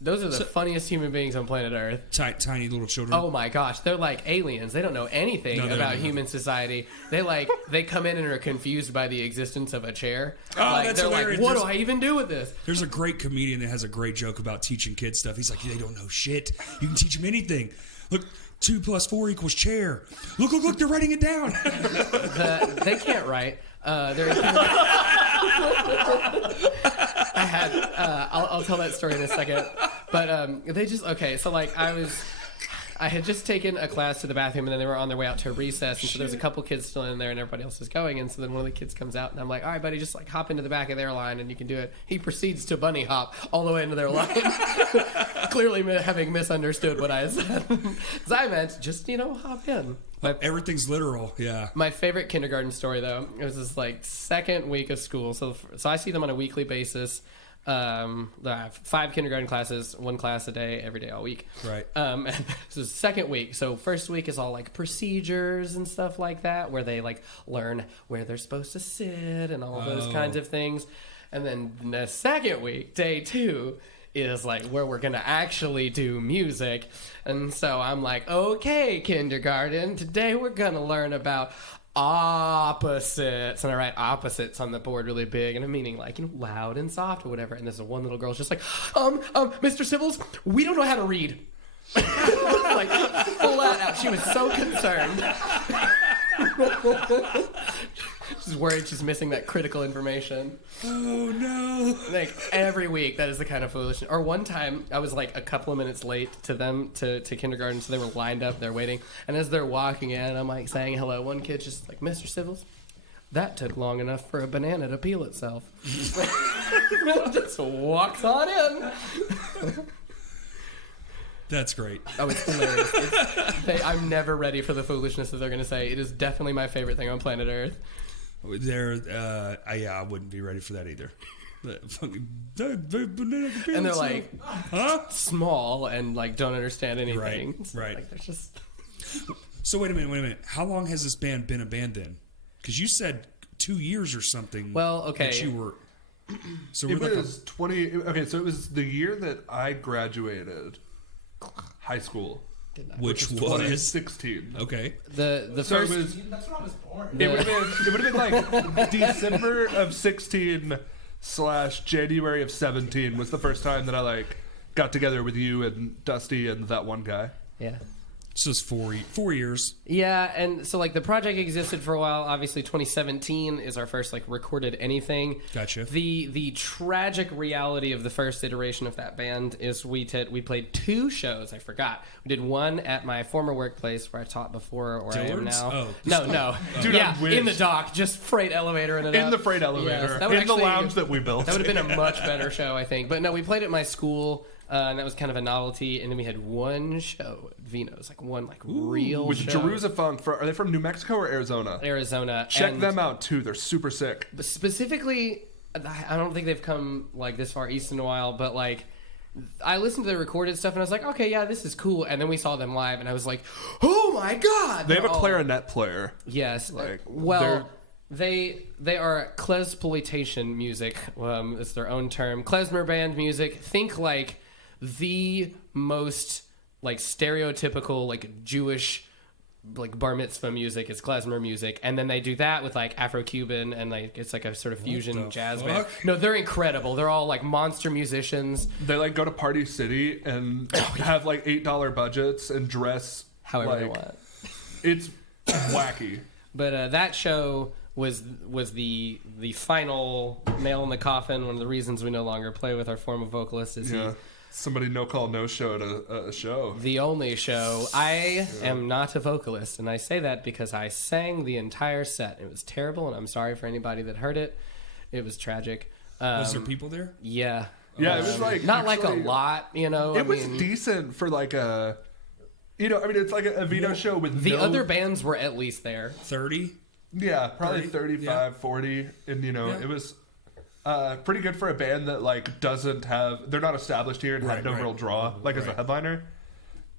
those are the funniest human beings on planet Earth. Tiny little children. Oh my gosh, they're like aliens. They don't know anything No, they about don't. human society. They come in and are confused by the existence of a chair. Oh, like, that's they're hilarious. like, what There's- do I even do with this? There's a great comedian that has a great joke about teaching kids stuff. He's like, they don't know shit. You can teach them anything. Look, 2 + 4 = chair. Look, they're writing it down. They can't write. They're I had. I'll tell that story in a second. But they just okay. So like I had just taken a class to the bathroom, and then they were on their way out to recess, and so there's a couple kids still in there, and everybody else is going, and so then one of the kids comes out, and I'm like, all right, buddy, just like hop into the back of their line, and you can do it. He proceeds to bunny hop all the way into their line, clearly having misunderstood what I had said. Because I meant just, hop in. Everything's literal. Yeah. My favorite kindergarten story, though, it was this like second week of school. So I see them on a weekly basis. I have 5 kindergarten classes, 1 class a day, every day all week. Right. And this is the second week. So first week is all like procedures and stuff like that, where they like learn where they're supposed to sit and all those kinds of things. And then the second week, day 2, is like where we're gonna actually do music. And so I'm like, okay, kindergarten, today we're gonna learn about opposites. And I write opposites on the board really big, and I'm meaning like, loud and soft or whatever. And there's one little girl's just like, Mr. Sybills, we don't know how to read. Like, flat out. She was so concerned. She's worried she's missing that critical information. Oh no! Like every week, that is the kind of foolishness. Or one time, I was like a couple of minutes late to them to kindergarten, so they were lined up, they're waiting, and as they're walking in, I'm like saying hello. One kid's just like, Mr. Sybills, that took long enough for a banana to peel itself. Just walks on in. That's great. Oh, it's hilarious. I'm never ready for the foolishness that they're going to say. It is definitely my favorite thing on planet Earth. I wouldn't be ready for that either. And they're like, huh? Small and like don't understand anything. Right. Like, they're just. So wait a minute. How long has this band been a band then? Because you said 2 years or something. Well, okay. That you were. So It was 20. Okay, so it was the year that I graduated high school. Which was 2016. Okay. The So first. it was. That's when I was born. It would have been like December of 16 / January of 17 was the first time that I like got together with you and Dusty and that one guy. Yeah. So it's 4 years. Yeah, and so like the project existed for a while. Obviously, 2017 is our first like recorded anything. Gotcha. The tragic reality of the first iteration of that band is we played 2 shows. I forgot. We did one at my former workplace where I taught before, or I am Dillard's? now. Oh. No. Dude, yeah, I wish. in the dock, just freight elevator in In the freight elevator. Yes, that would in the actually- lounge that we built. That would have been a much better show, I think. But no, we played at my school. And that was kind of a novelty, and then we had one show at Vino's, like one real with show. Jerusa Funk. Are they from New Mexico or Arizona? Arizona. Check and them out too. They're super sick. specifically, I don't think they've come like this far east in a while, but like I listened to the recorded stuff and I was like, okay, yeah, this is cool. And then we saw them live, and I was like, oh my god! They have a They're all- clarinet player. Yes. Like, Well, they are klezploitation music. It's their own term. Klezmer band music. Think like the most like stereotypical like Jewish like bar mitzvah music is klezmer music, and then they do that with like Afro-Cuban, and like it's like a sort of fusion the jazz fuck? band. No, they're incredible. They're all like monster musicians. They like go to Party City and have like $8 budgets and dress However they like, want. It's wacky. But that show was the final nail in the coffin. One of the reasons we no longer play with our former vocalist is Yeah. Somebody no call no show at a show. the only show. I am not a vocalist, and I say that because I sang the entire set. It was terrible, and I'm sorry for anybody that heard it. It was tragic. Was there people there? Yeah. Yeah, it was like Not like a actually- lot, you know. It was decent for like a, it's like a Vino show with The no, other bands were at least there. 30. yeah, probably 30, 35, 40, and Yeah. it was pretty good for a band that like doesn't have, they're not established here and have Right, no right. real draw like as a Right. headliner.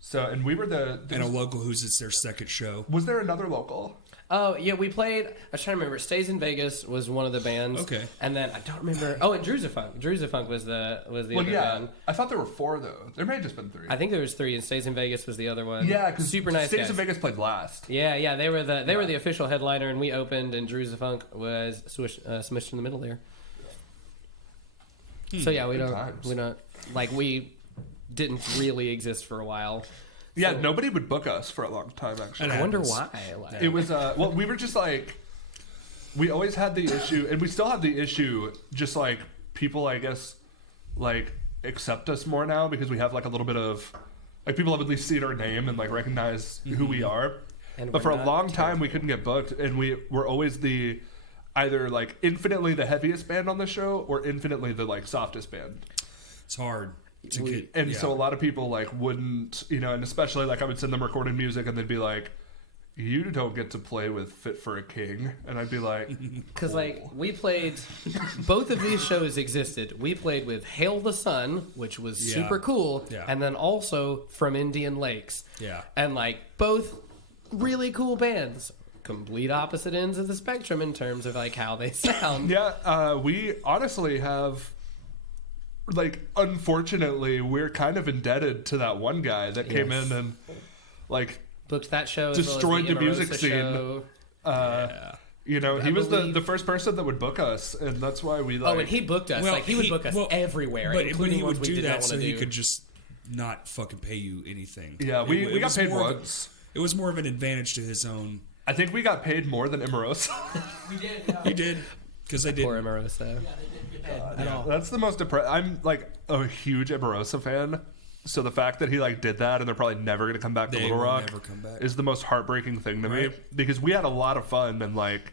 So, and we were And a local who's it's their second show. was there another local? Oh, yeah, we played. I was trying to remember. Stays in Vegas was one of the bands. Okay. And then I don't remember. Oh, and Druza Funk. Druza Funk was the Well, other yeah, band. I thought there were 4 though. There may have just been 3. I think there was 3, and Stays in Vegas was the other one. Yeah, because super nice Stays guys. in Vegas played last. Yeah, they were the official headliner, and we opened, and Druza Funk was smushed in the middle there. So yeah, we didn't really exist for a while. Yeah, So- nobody would book us for a long time actually. That I wonder happens. why. Like, It was well, we were just like, we always had the issue, and we still have the issue. Just like people, I guess, like accept us more now because we have like a little bit of like people have at least seen our name and like recognize who we are. And But we're for a not long time we couldn't get booked, and we were always the either like infinitely the heaviest band on the show or infinitely the like softest band. It's hard to We- get. And yeah. so a lot of people like wouldn't, you know, and especially like I would send them recorded music and they'd be like, you don't get to play with Fit for a King. And I'd be like, Because like we played, both of these shows existed. We played with Hail the Sun, which was Yeah. super cool, Yeah. and then also From Indian Lakes. Yeah. And like both really cool bands, complete opposite ends of the spectrum in terms of like how they sound. yeah, we honestly have, like, unfortunately, we're kind of indebted to that one guy that came Yes. in and, like, Booked that show, Destroyed as well the as music Emarosa scene. show. you know, I he was believe- the first person that would book us, and that's why we, like... Oh, and he booked us. Well, like he would book us well, everywhere, but including he ones would we do did not that want so to he do. could just not fucking pay you anything. Yeah, we got was paid more of a- once. It was more of an advantage to his own. I think we got paid more than Emerosa. We did. Yeah. He did because they did. Poor Emarosa. Yeah, they didn't get paid at all. That's the most depressing. I'm, like, a huge Emerosa fan. So the fact that he like did that and they're probably never going to come back to They Little will Rock never come back. is the most heartbreaking thing to me, Right. because we had a lot of fun and like,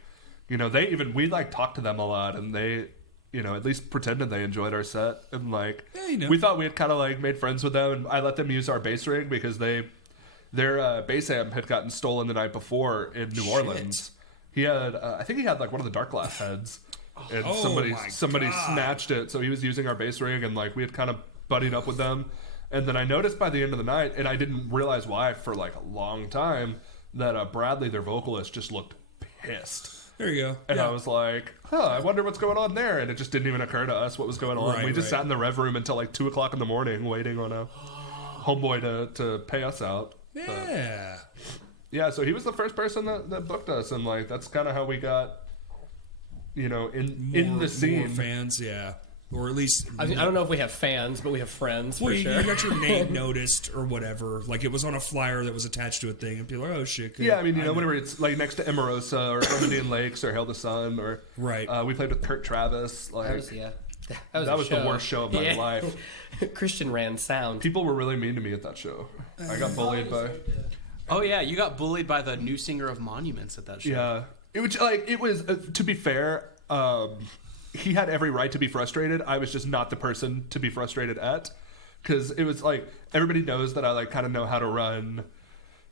you know, we like talked to them a lot and they, you know, at least pretended they enjoyed our set, and like Yeah, you know. we thought we had kind of like made friends with them, and I let them use our bass rig because their bass amp had gotten stolen the night before in New Orleans. He had I think he had like one of the dark glass heads, and Oh somebody my God. snatched it, so he was using our bass rig, and like we had kind of buddied up with them. And then I noticed by the end of the night, and I didn't realize why for like a long time, that Bradley, their vocalist, just looked pissed. There you go. And Yeah. I was like, I wonder what's going on there. And it just didn't even occur to us what was going on. Right, We just right. sat in the rev room until like 2 o'clock in the morning waiting on a homeboy to pay us out. Yeah. Yeah, so he was the first person that booked us. And like, that's kind of how we got, you know, in the scene. More fans, yeah. Or at least. I mean, I don't know if we have fans, but we have friends Well, for you, sure. you got your name noticed or whatever. Like it was on a flyer that was attached to a thing, and people are, oh shit. Good. Yeah, I mean, you know, whenever it's like next to Emerosa or from Indian Lakes or Hail the Sun or Right. We played with Kurt Travis. Like That was, yeah. That that a was the show. worst show of my Yeah. life. Christian ran sound. People were really mean to me at that show. I got bullied by. Oh yeah, you got bullied by the new singer of Monuments at that show. Yeah, it was to be fair. He had every right to be frustrated. I was just not the person to be frustrated at, because it was like everybody knows that I like kind of know how to run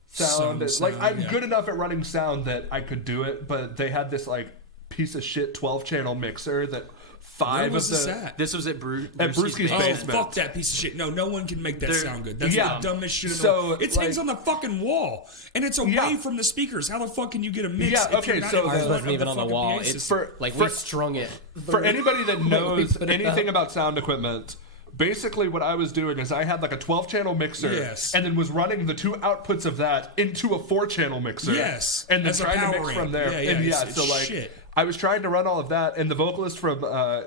sound. Some Like sound, I'm yeah. good enough at running sound that I could do it, but they had this like piece of shit 12-channel mixer that Where five was of this the at? This was at At Brewski's Oh, basement. fuck that piece of shit. No one can make that They're- sound good. That's Yeah. the dumbest shit in the So, world. It hangs like- on the fucking wall. And it's away Yeah. from the speakers. How the fuck can you get a mix Yeah, if okay, you're not so- in Ours front wasn't of even on the fucking wall. PA It's system? like for- we strung it. For anybody that knows put it anything up. about sound equipment, basically what I was doing is I had like a 12-channel mixer, Yes. and then was running the two outputs of that into a 4-channel mixer, Yes. and then As a trying to power mix amp. from there. Yeah, yeah, and it's so like shit. I was trying to run all of that, and the vocalist from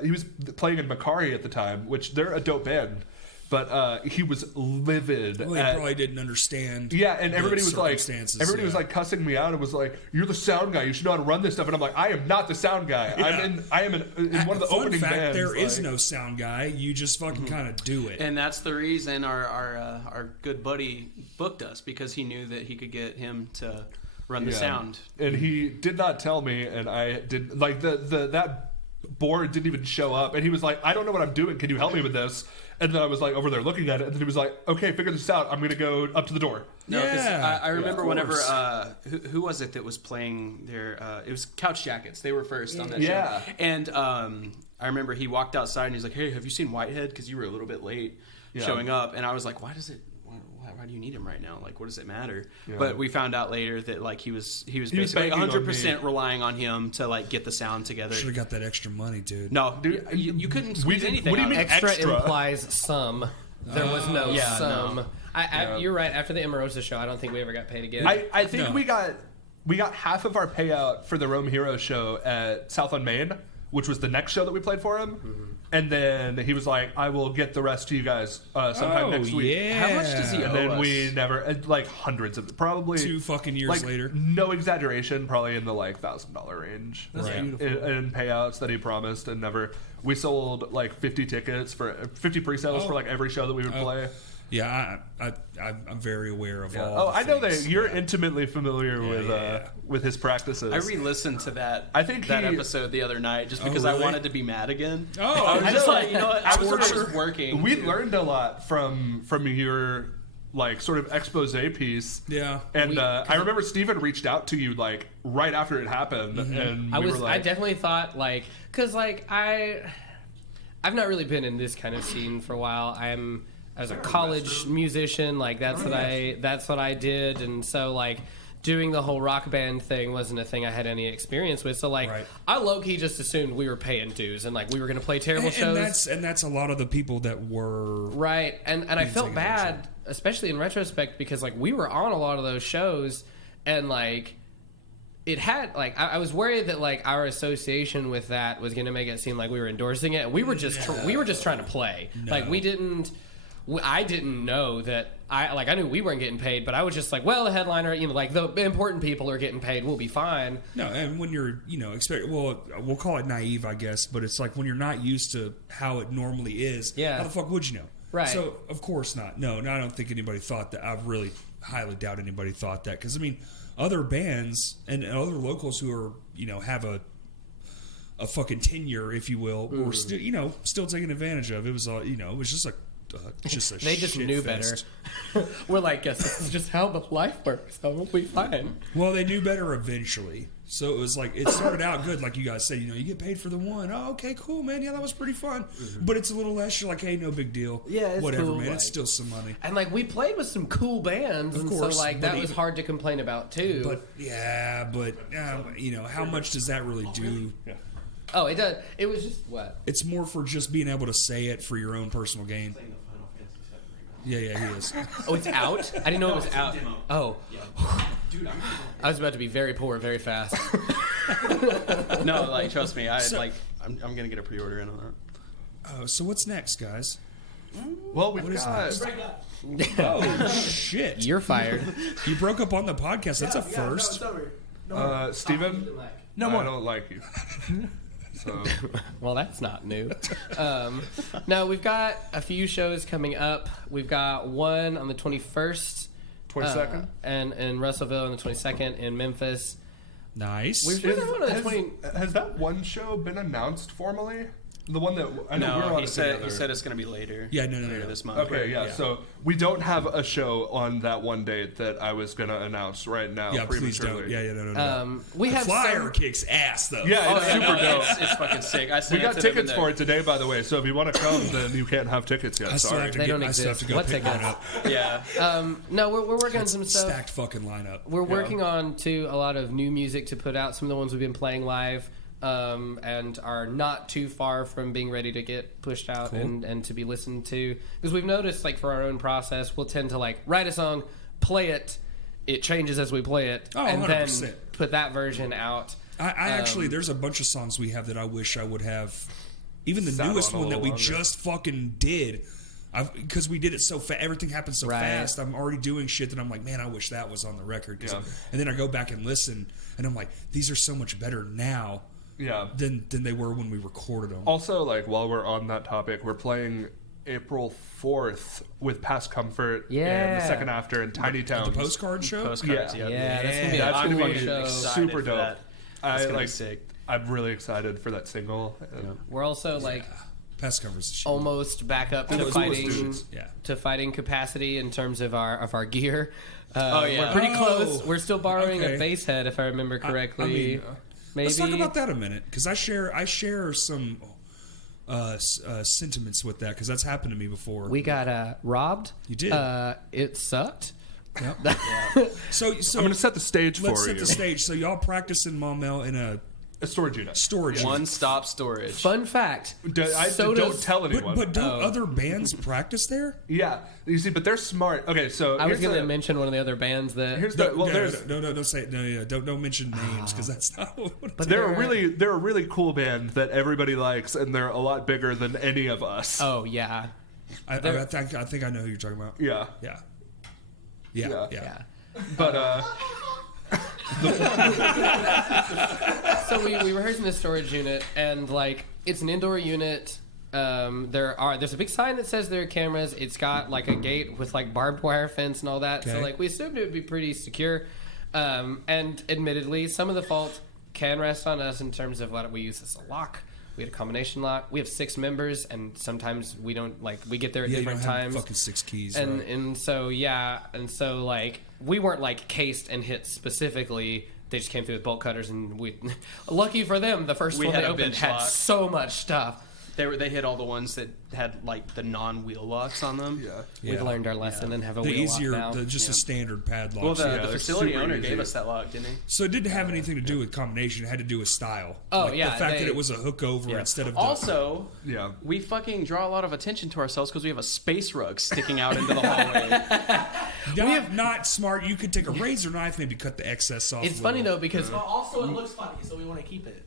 he was playing in Macari at the time, which they're a dope band, but he was livid. Well, they at- probably didn't understand. yeah, and the everybody was like, circumstances, everybody was yeah. like cussing me out and was like, "You're the sound guy. You should know how to run this stuff." And I'm like, "I am not the sound guy. Yeah. I am in one of the Fun opening fact, bands." there is like- no sound guy. You just fucking kind of do it. And that's the reason our good buddy booked us, because he knew that he could get him to run the Yeah. sound. And he did not tell me, and I did like that board didn't even show up, and he was like, "I don't know what I'm doing. Can you help me with this?" And then I was like over there looking at it, and then he was like, "Okay, figure this out. I'm gonna go up to the door." No, 'cause Yeah, I remember of whenever course. who was it that was playing their it was Couch Jackets. They were first on that Yeah. show. And I remember he walked outside and he's like, "Hey, have you seen Whitehead? Because you were a little bit late Yeah. showing up." And I was like, why do you need him right now? Like, what does it matter? Yeah. But we found out later that like he was was basically banking on 100% relying on him to like get the sound together. Should have got that extra money, dude. No, Dude, you couldn't we squeeze didn't- anything. what do you out of mean? it. Extra, Extra. implies some. There was no Yeah, some. no. Yeah. You're right. After the Emerosa show, I don't think we ever got paid again. I think No. we got half of our payout for the Rome Hero show at South on Main, which was the next show that we played for him. And then he was like, I will get the rest to you guys sometime next week. Yeah. How much does he And owe then us? we never, like hundreds of, probably 2 fucking years like, later. no exaggeration, probably in the like $1,000 range. That's Right. beautiful. In payouts that he promised and never. We sold like 50 tickets for 50 pre-sales for like every show that we would play. Yeah, I'm very aware of all. Oh, the I know things. that you're Yeah. intimately familiar yeah. with his practices. I re-listened to that. I think that he- episode the other night just because really? I wanted to be mad again. Oh, I was just like, you know what? I was Torture. working. We learned a lot from your like sort of expose piece. Yeah. And I remember Steven reached out to you like right after it happened, and I we was. were like, I definitely thought like, because like I've not really been in this kind of scene for a while. I was a college musician. Like that's what I did, and so like doing the whole rock band thing wasn't a thing I had any experience with. So like Right. I low key just assumed we were paying dues and like we were going to play terrible shows. And that's a lot of the people that were. Right, and I felt taken bad, especially in retrospect, because like we were on a lot of those shows, and like it had like I was worried that like our association with that was going to make it seem like we were endorsing it. And we were just we were just trying to play. Like we didn't. I didn't know that I knew we weren't getting paid, but I was just like, well, the headliner, you know, like the important people are getting paid, we'll be fine. No, and when you're, you know, well, we'll call it naive, I guess, but it's like when you're not used to how it normally is. Yeah. How the fuck would you know? Right. So of course not. No, I don't think anybody thought that. I really highly doubt anybody thought that, because I mean, other bands and other locals who are, you know, have a fucking tenure, if you will, were still, you know, still taking advantage of. It was all, you know, it was just like. Just a They just shit knew fest. better. We're like, guess this is just how the life works. So we'll be fine. Well, they knew better eventually. So it was like, it started out good, like you guys said, you know, you get paid for the one. Oh, okay, cool, man. Yeah, that was pretty fun. But it's a little less. You're like, hey, no big deal. Yeah, it's whatever, cool, man. like- It's still some money. And like we played with some cool bands, and course, so like but that was even- hard to complain about too. But you know, how much does that really do? Oh, it does. It was just what? It's more for just being able to say it for your own personal gain. Yeah, he is. Oh, it's out. I didn't know it was it's a out. demo. Oh, Dude, I was about to be very poor very fast. no, like trust me, I'm gonna get a pre-order in on that. So what's next, guys? well, we've What is got. next? Break up. Oh shit! You're fired. You broke up on the podcast. That's a Yeah, first. No, it's over. No more. Steven, No more. I don't like you. So Well, that's not new. No, we've got a few shows coming up. We've got one on the 21st. 22nd. And in Russellville on the 22nd in Memphis. Nice. We've got one on the 20. Has that one show been announced formally? The one that I know we're No, on he it said together. it's gonna be later. Yeah, no, later no. this month. Okay, yeah. Yeah. So we don't have a show on that one date that I was gonna announce right now. Yeah, please prematurely. don't. Yeah, no. We The have flyer some, kicks ass though. Yeah, Oh, it's yeah, super no, dope. it's fucking sick. I We sent got it to them tickets in for it today, by the way. So if you want to come, then you can't have tickets yet. I still Sorry. have to They get. don't I still have to exist. go What pick one tickets? up. Yeah. No, we're working on some stuff. Stacked fucking lineup. We're working on to a lot of new music to put out. Some of the ones we've been playing live, and are not too far from being ready to get pushed out and to be listened to. Because we've noticed, like for our own process, we'll tend to like write a song, play it, it changes as we play it, Oh, and then 100%. put that version out. I actually, there's a bunch of songs we have that I wish I would have. Even the Sat newest on a one that we little longer. just fucking did. Because we did it so fast, everything happened so Right. fast. I'm already doing shit that I'm like, man, I wish that was on the record. Yeah. And then I go back and listen, and I'm like, these are so much better now Yeah. than they were when we recorded them. Also, like while we're on that topic, we're playing April 4th with Past Comfort and Yeah. the second after in Tiny The Towns. postcard show. Postcards. Yeah. Yeah, that's gonna be That's a gonna cool be show. excited super for dope. that. I It's gonna be like. sick. I'm really excited for that single. We're also like Past covers. Shit. almost back up to Those fighting dudes. Yeah. to fighting capacity in terms of our gear. Oh, yeah. We're pretty Oh, close. We're still borrowing okay. a bass head, if I remember correctly. mean, Maybe. Let's talk about that a minute, because I share some sentiments with that, because that's happened to me before. We got robbed. You did. It sucked. Yep. So I'm going to set the stage let's for set you. the stage. So y'all practice in Maumelle in A storage unit. Storage. One-stop storage. Fun fact. Don't tell anyone. But don't other bands practice there? Yeah, you see, but they're smart. Okay, so I was here's going to the- mention one of the other bands that. Here's the well, there's No, don't say it. No, yeah, don't mention names because that's not what But they're a really cool band that everybody likes, and they're a lot bigger than any of us. Oh yeah. I think I know who you're talking about. Yeah, Yeah. Yeah. Yeah. but So we rehearsed in this storage unit, and like it's an indoor unit. There's a big sign that says there are cameras. It's got like a gate with like barbed wire fence and all that. So Okay. like we assumed it would be pretty secure. And admittedly, some of the fault can rest on us in terms of what we use as a lock. We had a combination lock. We have 6 members, and sometimes we don't we get there at Yeah, you different don't have times. fucking 6 keys. And right. and so like we weren't like cased and hit specifically. They just came through with bolt cutters, and we lucky for them, the first We one had they a opened bench had lock. so much stuff. They hit all the ones that had like the non-wheel locks on them. yeah, We've learned our lesson and have a the wheel easier, lock now. just a standard padlock. Well, the they're facility super owner easy. gave us that lock, didn't he? So it didn't have anything to do with combination. It had to do with style. Oh, Like, yeah, the fact they- that it was a hook over yeah. instead of the, Also, yeah. we fucking draw a lot of attention to ourselves because we have a space rug sticking out into the hallway. not smart. You could take a razor knife, maybe cut the excess off. It's a funny little. though because But also, it looks funny, so we want to keep it.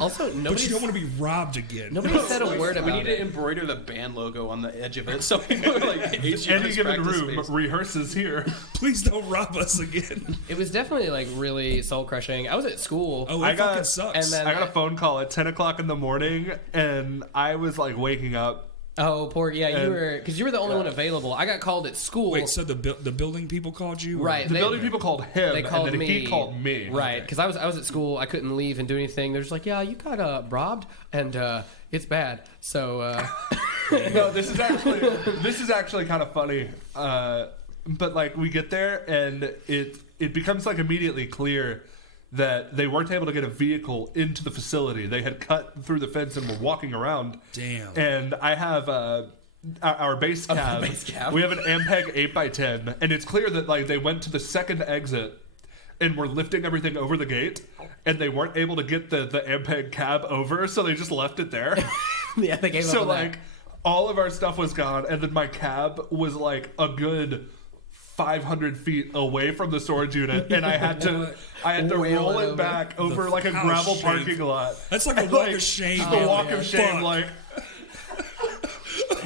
also But nobody you don't want to be robbed again. nobody said a word We about need to it. embroider the band logo on the edge of it so people are like HGS Any given practice room space. rehearses here. Please don't rob us again. It was definitely like really soul crushing. I was at school. Oh, it I got- fucking sucks. and then- I got a phone call at 10 o'clock in the morning, and I was like waking up. Oh, poor you And- were because you were the only one available. I got called at school. Wait, so the building people called you? or- Right. The They- building people called him, they called and then me. he called me. Right, because I was at school. I couldn't leave and do anything. They're just like, yeah, you got robbed, and it's bad. So No, this is actually kind of funny. But like we get there, and it becomes like immediately clear that they weren't able to get a vehicle into the facility. They had cut through the fence and were walking around. Damn. And I have our base cab. base cab. We have an Ampeg 8x10, and it's clear that like they went to the second exit and were lifting everything over the gate, and they weren't able to get the Ampeg cab over, so they just left it there. yeah, they gave up So on like that. all of our stuff was gone, and then my cab was like a good 500 feet away from the storage unit, and I had to Wheel roll it it over. back over like a how gravel shameful. parking lot. That's like a walk of shame, The man. walk of shame, Fuck. like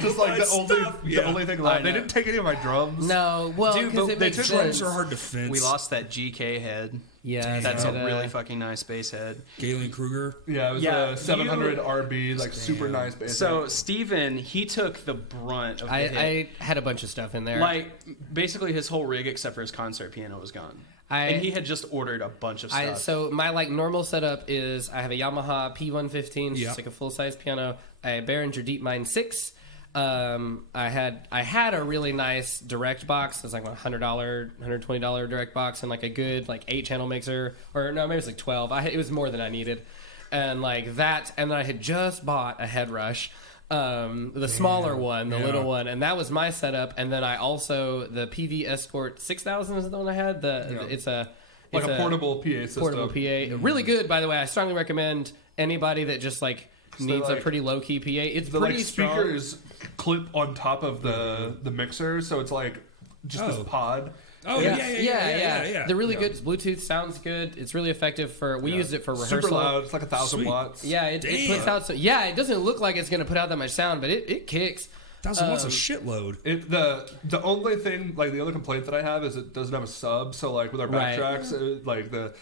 just like My the only stuff, yeah. the only thing left. I They know. didn't take any of my drums. No, well, Dude, because but it they makes took sense. Drums are hard to fence. We lost that GK head. Yeah, That's so a really fucking nice bass head. Galen Kruger. Yeah, it was Yeah, a 700 you- RB, like super nice bass. So Steven, he took the brunt of the hit. I had a bunch of stuff in there. Like basically his whole rig except for his concert piano was gone. And he had just ordered a bunch of stuff. So my like normal setup is I have a Yamaha P115, Yeah. just like a full size piano. A Behringer DeepMind 6. I had a really nice direct box. It was like a $100, $120 direct box, and like a good like 8-channel mixer, or no, maybe it was like 12. It was more than I needed, and like that. And then I had just bought a Head Rush. The smaller one, the Yeah. little one, and that was my setup. And then I also the PV Escort 6000 is the one I had. It's a portable PA system. portable PA, really good by the way. I strongly recommend anybody that just like needs a like- pretty low key PA. It's The pretty like strong. speakers clip on top of the mixer, so it's like just Oh. this pod. Oh yeah. They're really good. Bluetooth sounds good. It's really effective for. We used it for rehearsal. Super loud. It's like 1,000 Sweet. watts. Yeah, it Damn. puts out. So, yeah, it doesn't look like it's going to put out that much sound, but it kicks. 1,000 watts a shitload. The only thing, like the other complaint that I have is it doesn't have a sub. So like with our Right. backtracks, like the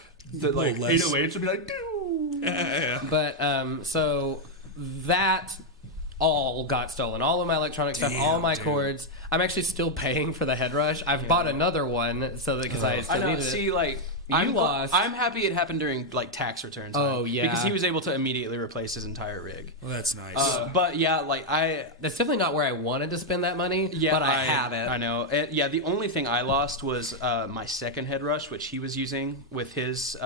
like less. 808s would be like. Doo! But so that all got stolen. All of my electronic stuff, all Damn, my dude. cords. I'm actually still paying for the Head Rush. I've bought another one so that because I still I know. needed See, it. like You lost. I'm happy it happened during like tax return time. Oh, yeah. because he was able to immediately replace his entire rig. Well, that's nice. But yeah, like That's definitely not where I wanted to spend that money. yeah, but I have it. I know. Yeah, the only thing I lost was my second Head Rush, which he was using with his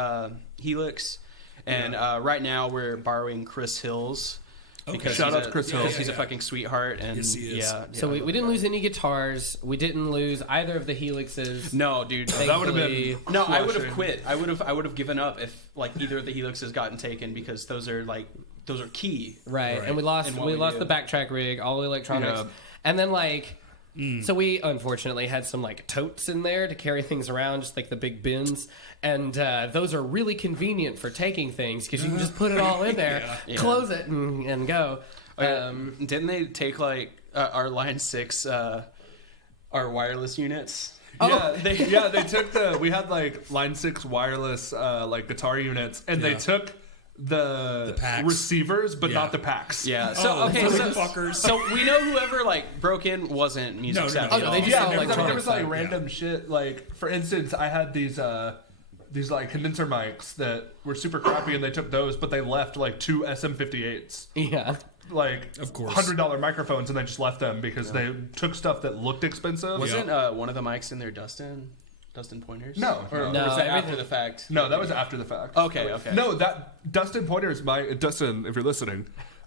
Helix. And right now we're borrowing Chris Hill's Because Shout he's out to Chris Hill. He's a fucking sweetheart, and Yes, he is. So we didn't lose any guitars. We didn't lose either of the Helixes. No, dude. That would have been No, I would have crushing. quit. I would have given up if like either of the Helixes gotten taken because those are key. Right. Right. And we lost And what we do. the backtrack rig, all the electronics. Yeah. And then like so we unfortunately had some like totes in there to carry things around, just like the big bins. And those are really convenient for taking things because you can just put it all in there, Yeah. close it, and go. Didn't they take like our Line 6 our wireless units? Yeah, they took we had like Line 6 wireless like guitar units, and they Yeah. took the packs. receivers, but Yeah. not the packs. Yeah. So Oh, okay, so, motherfuckers. so we know whoever like broke in wasn't music No, no, savvy no. at Oh, all. they just Yeah, sell there was, electronic there was like stuff, random shit. Like for instance, I had these like condenser mics that were super crappy, and they took those, but they left like 2 SM58s. Yeah. Like Of course. $100 microphones, and they just left them because they took stuff that looked expensive. Wasn't one of the mics in there Dustin Pointers? No, or no. was that everything- after the fact? No, that was after the fact. Okay, okay. No, that Dustin Pointer's Dustin, if you're listening,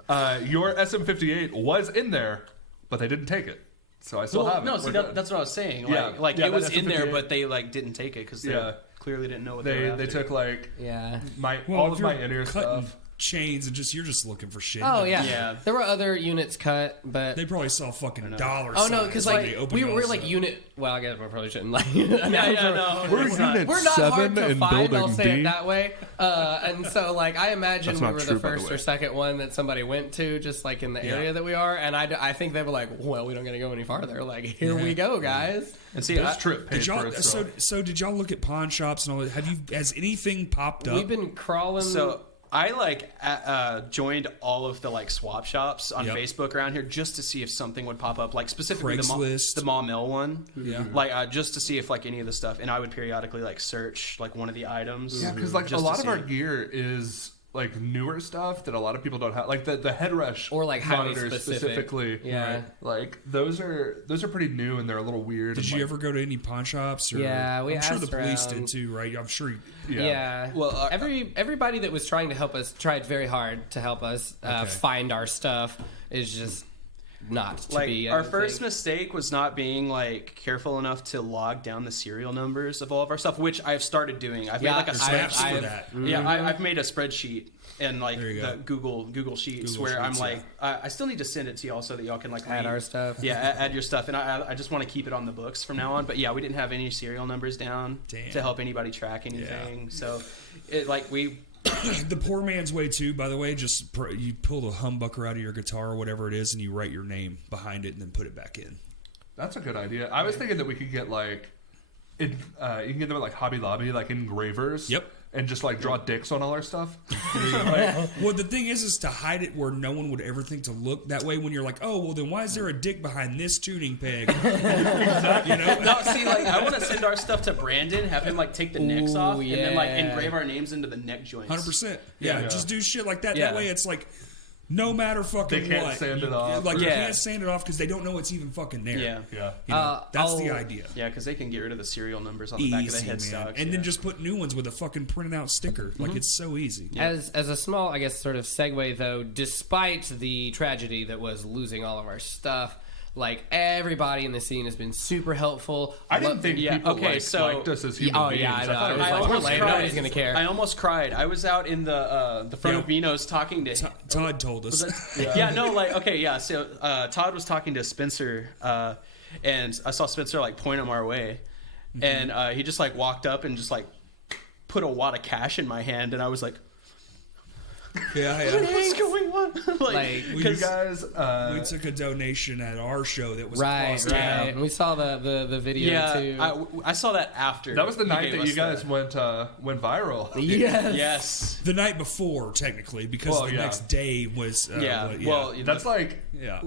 your SM58 was in there, but they didn't take it, so I still Well, have it. no, see, We're good. that's what I was saying. Yeah. Like Yeah, it was that in there, SM58. but they like didn't take it because they Yeah. clearly didn't know what they were they after. took like Yeah. Well, all if of you're my in-ear cutting stuff. chains and you're just looking for shit. Oh yeah. Yeah. There were other units cut, but They probably saw fucking dollar. oh no, signs because when like they opened we all were this like up. unit. Well, I guess we probably shouldn't like. Yeah, no. We're it's not. unit We're not hard 7 to in find. I'll building say B. it that way. And so, like, I imagine That's we not were true, the by the first way. or second one that somebody went to, just like in the area that we are. And I think they were like, "Well, we don't got to go any farther. Like, here we go, guys." And see, This trip paid Did for y'all itself. so did y'all look at pawn shops and all that? Has anything popped up? We've been crawling. So I like joined all of the like swap shops on Yep. Facebook around here just to see if something would pop up, like specifically Craigslist. the Ma Mill one. Yeah. Like just to see if like any of the stuff, and I would periodically like search like one of the items. Yeah, because like a just to lot of see. our gear is like newer stuff that a lot of people don't have, like the head rush Or, like, highly monitors specific. specifically. Yeah. right? Like those are pretty new and they're a little weird. Did and, you like, ever go to any pawn shops? Or, Yeah, we I'm sure the asked police around. did too, right? I'm sure. Yeah. Well, everybody that was trying to help us tried very hard to help us Okay. find our stuff. Is just not to like be our anything. first mistake was not being like careful enough to log down the serial numbers of all of our stuff, which I've started doing. I've Yeah, made like a There's I- apps spreadsheet. for that. Yeah, I've made a spreadsheet and like There you the go. Google Sheets Google where I'm Sheets, like I still need to send it to y'all so that y'all can like Add read- our stuff. Yeah, add your stuff, and I just want to keep it on the books from now on. But yeah, we didn't have any serial numbers down Damn. to help anybody track anything. So it like we The poor man's way too. By the way, just you pull the humbucker out of your guitar or whatever it is, and you write your name behind it, and then put it back in. That's a good idea. I was thinking that we could get like, you can get them at like Hobby Lobby, like engravers. Yep. And just like draw dicks on all our stuff. Well, the thing is to hide it where no one would ever think to look. That way, when you're like, oh, well, then why is there a dick behind this tuning peg? You know? no see like I want to send our stuff to Brandon, have him like take the necks Ooh, off, and then like yeah. engrave our names into the neck joints. 100%. Yeah, Yeah. just do shit like that. Yeah. That way, it's like no matter fucking They can't what, sand it you- off. Like you Yeah. can't sand it off because they don't know it's even fucking there. Yeah. Yeah. You know, that's the I'll- idea. Yeah, because they can get rid of the serial numbers on the back of the Easy, man. headstock. And then just put new ones with a fucking printed out sticker. Like it's so easy. As a small, I guess, sort of segue though, despite the tragedy that was losing all of our stuff, like everybody in the scene has been super helpful. I didn't think Yeah, people okay, so- liked us as human Oh, beings. yeah, I know. thought it It was was like, like, we're we're lame. lame. Nobody's gonna care. I almost cried. I was out in the front Yeah. of Vino's talking to him. Todd told us. Yeah, no, like okay, yeah. So Todd was talking to Spencer, and I saw Spencer like point him our way, and he just like walked up and just like put a wad of cash in my hand, and I was like, Yeah, yeah. "What's going on?" Like, You 'cause- guys, We took a donation at our show that was right, across right. town. And we saw the video yeah, too. I saw that after. that was the he night gave that us you guys went viral. yes. Yes. The night before, technically, because Well, the yeah. next day was. Yeah. what- Well, That's like Yeah.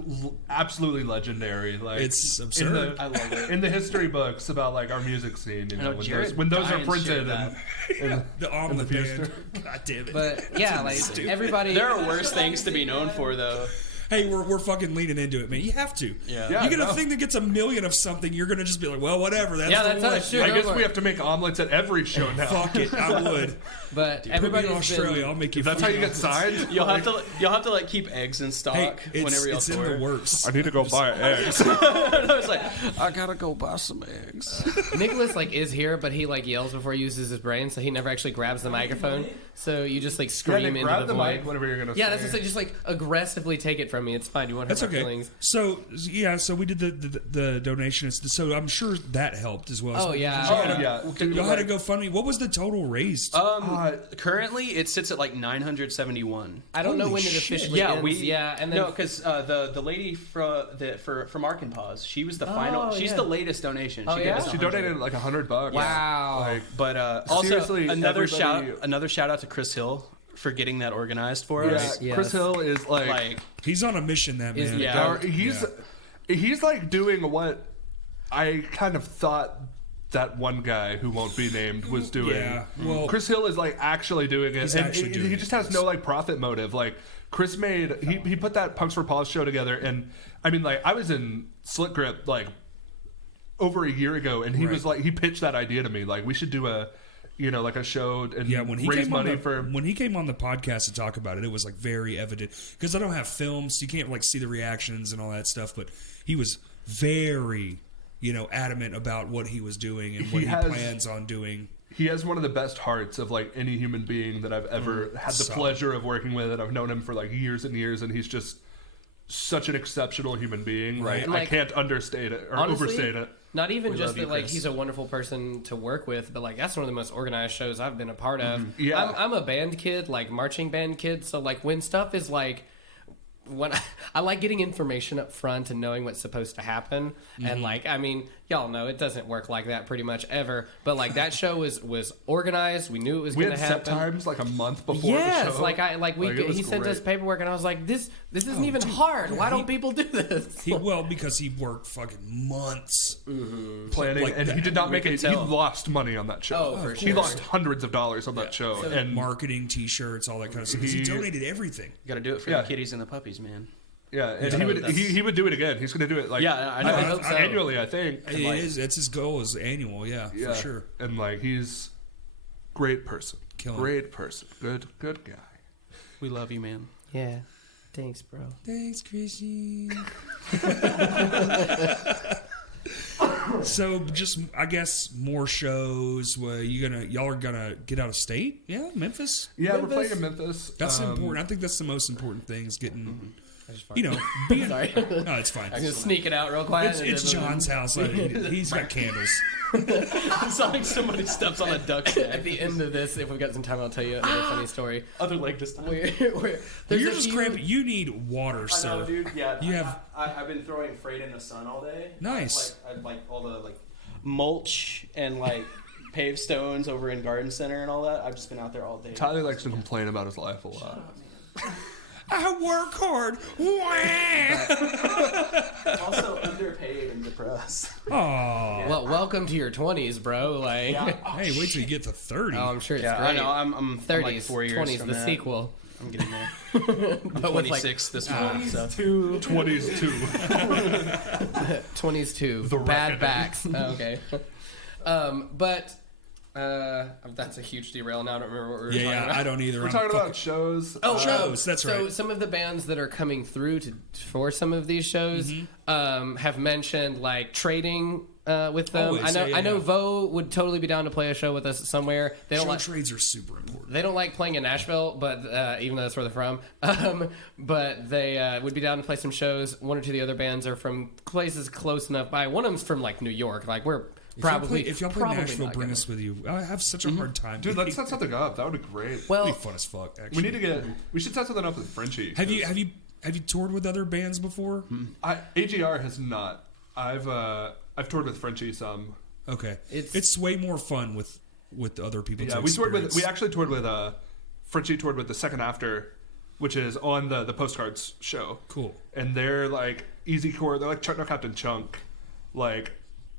absolutely legendary. Like It's in absurd. the, I love it. in the history books about like our music scene. You know, know, when Jared those are Dines printed shared and the omelet future. band. God damn it. But yeah, like everybody. There are worse things to be known for, though. hey, we're fucking leaning into it, man. You have to. Yeah. You get a no. thing that gets a million of something, you're gonna just be like, well, whatever. That's Yeah, the that's how one. it should. I Go guess for we it. have to make omelets at every show now. Fuck it, I would. But Put me everybody's in Australia, been, I'll make you. That's how you fucking get signed. You'll have to like keep eggs in stock Hey, whenever y'all it's in tour. the works. I need to go buy eggs. I was like, I gotta go buy some eggs. Nicholas like is here, but he like yells before he uses his brain, so he never actually grabs the microphone. So you just like scream into grab the the void. mic whenever you're gonna. Yeah, say that's just like, aggressively take it from me. It's fine. You want to That's hurt my okay. feelings? So yeah, so we did the donation. So I'm sure that helped as well. Oh, yeah. Oh yeah, dude, Y'all had like, to go GoFundMe. What was the total raised? Currently it sits at like 971. I don't know Holy when it shit. officially Yeah, ends. And then no, because the lady from Ark and Pause, she was the final. She's yeah. the latest donation. Oh, She yeah? gave us she 100. donated like $100. Wow. Like, But also Seriously, another everybody- shout out to Chris Hill for getting that organized for yeah, us. Yes. Chris Hill is Like He's on a mission, that Is- man. yeah. he's like doing what I kind of thought that one guy who won't be named was doing. Yeah, well- Chris Hill is like actually doing it. He's and actually doing he it, just has no like profit motive. Like Chris he put that Punks for Paws show together, and I mean like I was in Slick Grip like over a year ago, and he Right. was like he pitched that idea to me like we should do a like a show and Yeah, when he raise came on money the, for. when he came on the podcast to talk about it, it was like very evident because I don't have films, so you can't like see the reactions and all that stuff. But he was very, adamant about what he was doing and what he plans on doing. He has one of the best hearts of like any human being that I've ever had the Solid. pleasure of working with, and I've known him for like years and years, and he's just such an exceptional human being. Right. Like, And, I like, can't understate it or honestly, overstate it. Not even We just love you, that, like, Chris. he's a wonderful person to work with, but, like, that's one of the most organized shows I've been a part of. Yeah. I'm a band kid, like, marching band kid, so, like, when stuff is, like, when I like getting information up front and knowing what's supposed to happen. And, like, I mean, y'all know it doesn't work like that pretty much ever. But, like, that show was organized. We knew it was We going had to happen. set times like a month before Yes, the show. like he sent us paperwork, and I was like, "This isn't even hard. Why don't people do this?" Because he worked fucking months. planning, like and that. he did not We make could it. tell. He lost money on that show. Oh, for He sure. lost hundreds of dollars on that show, and Marketing, T-shirts, all that kind of stuff. 'Cause he He- donated everything. got to do it for Yeah. the kitties and the puppies, man. yeah, and Yeah, he would that's- he would do it again. He's going to do it like Yeah, I know. I hope so. annually, I think. It is. That's his goal. Is annual. Yeah, Yeah, for sure. And like he's great person, Killing it. great person, good guy. We love you, man. Yeah, thanks, bro. Thanks, Chrissy. So, just I guess more shows. Y'all are gonna get out of state? Yeah, Memphis. Yeah, we're Memphis? playing in Memphis. That's important. I think that's the most important thing is getting, being. Sorry. No, it's fine. I'm gonna sneak it out real quiet. It's John's house. He's got candles. It's like somebody steps on a duck's At neck. the end of this, if we've got some time, I'll tell you another funny story. Other leg this time. There's You're a just few- cramping. You need water, I sir. know, dude. Yeah, You have- I've been throwing freight in the sun all day. Nice. I'd like all the like mulch and like paved stones over in Garden Center and all that. I've just been out there all day. Tyler likes to complain about his life a lot. I work hard. I'm also underpaid and depressed. Aw. Well, welcome to your 20s, bro. Like, Hey, wait till you get to 30. oh, I'm sure it's Yeah, great. I know. I'm 30s, like 4 years 20s, from the that. sequel. I'm getting there. I'm But with, like, 26 this month. So. 20s too. 20s too. The Bad Reckoning. backs. Oh, okay. That's a huge derail now. I don't remember what we were talking yeah, about. I don't either. We're I'm talking fucking- about shows. Oh, shows, that's so right. some of the bands that are coming through for some of these shows have mentioned like trading with them. Always, I know yeah. Vo would totally be down to play a show with us somewhere. They don't Show like trades are super important. they don't like playing in Nashville, but even though that's where they're from, but they would be down to play some shows. One or two of the other bands are from places close enough by. One of them's from like New York. Like we're probably if y'all play probably Nashville, not bring gonna. us with you. I have such a hard time. Dude, let's set something up. That would be great. It'd Well, be fun as fuck. Actually, We need to get. We should set something up with Frenchie. Have you toured with other bands before? AGR has not. I've toured with Frenchie some. Okay, It's- it's way more fun with other people. Yeah, to we toured with. experience. We actually toured with. Frenchie toured with the Second After, which is on the Postcards show. Cool. And they're like easy core. They're like Chuck No Captain Chunk, like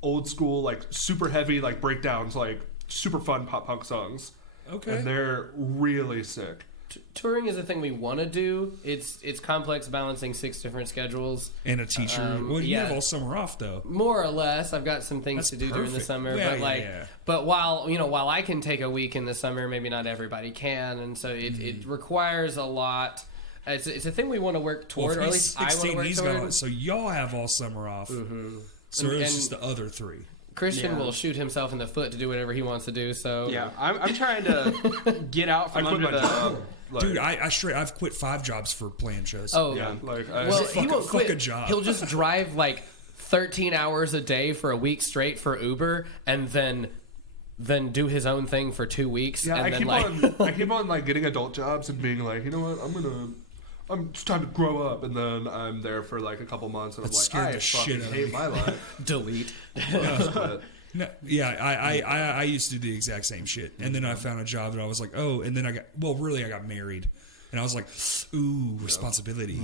old school, like super heavy, like breakdowns, like super fun pop punk songs. Okay. And they're really sick. touring is a thing we want to do. It's complex balancing 6 different schedules. And a teacher. Well, you yeah. have all summer off though. More or less, I've got some things That's to do during the perfect. summer, Yeah, but yeah, like, yeah. but while I can take a week in the summer, maybe not everybody can, and so it requires a lot. It's a thing we want to work toward, or at least I want to work he's toward. got, so y'all have all summer off. So And- it's just the other 3. Christian Yeah. will shoot himself in the foot to do whatever he wants to do. So Yeah, I'm trying to get out from I quit under my the. job. Like, Dude, I've quit 5 jobs for playing shows. oh yeah, like I, well, Fuck he won't fuck quit. a job. He'll just drive like 13 hours a day for a week straight for Uber, and then do his own thing for 2 weeks. yeah, and I then keep like on I keep on like getting adult jobs and being like, you know what, it's time to grow up, and then I'm there for like a couple months, and That I'm like, scared I the fucking shit out of hate me. my life. delete. But No, yeah, I used to do the exact same shit, and then I found a job that I was like, oh, and then I got married, and I was like, ooh, responsibility.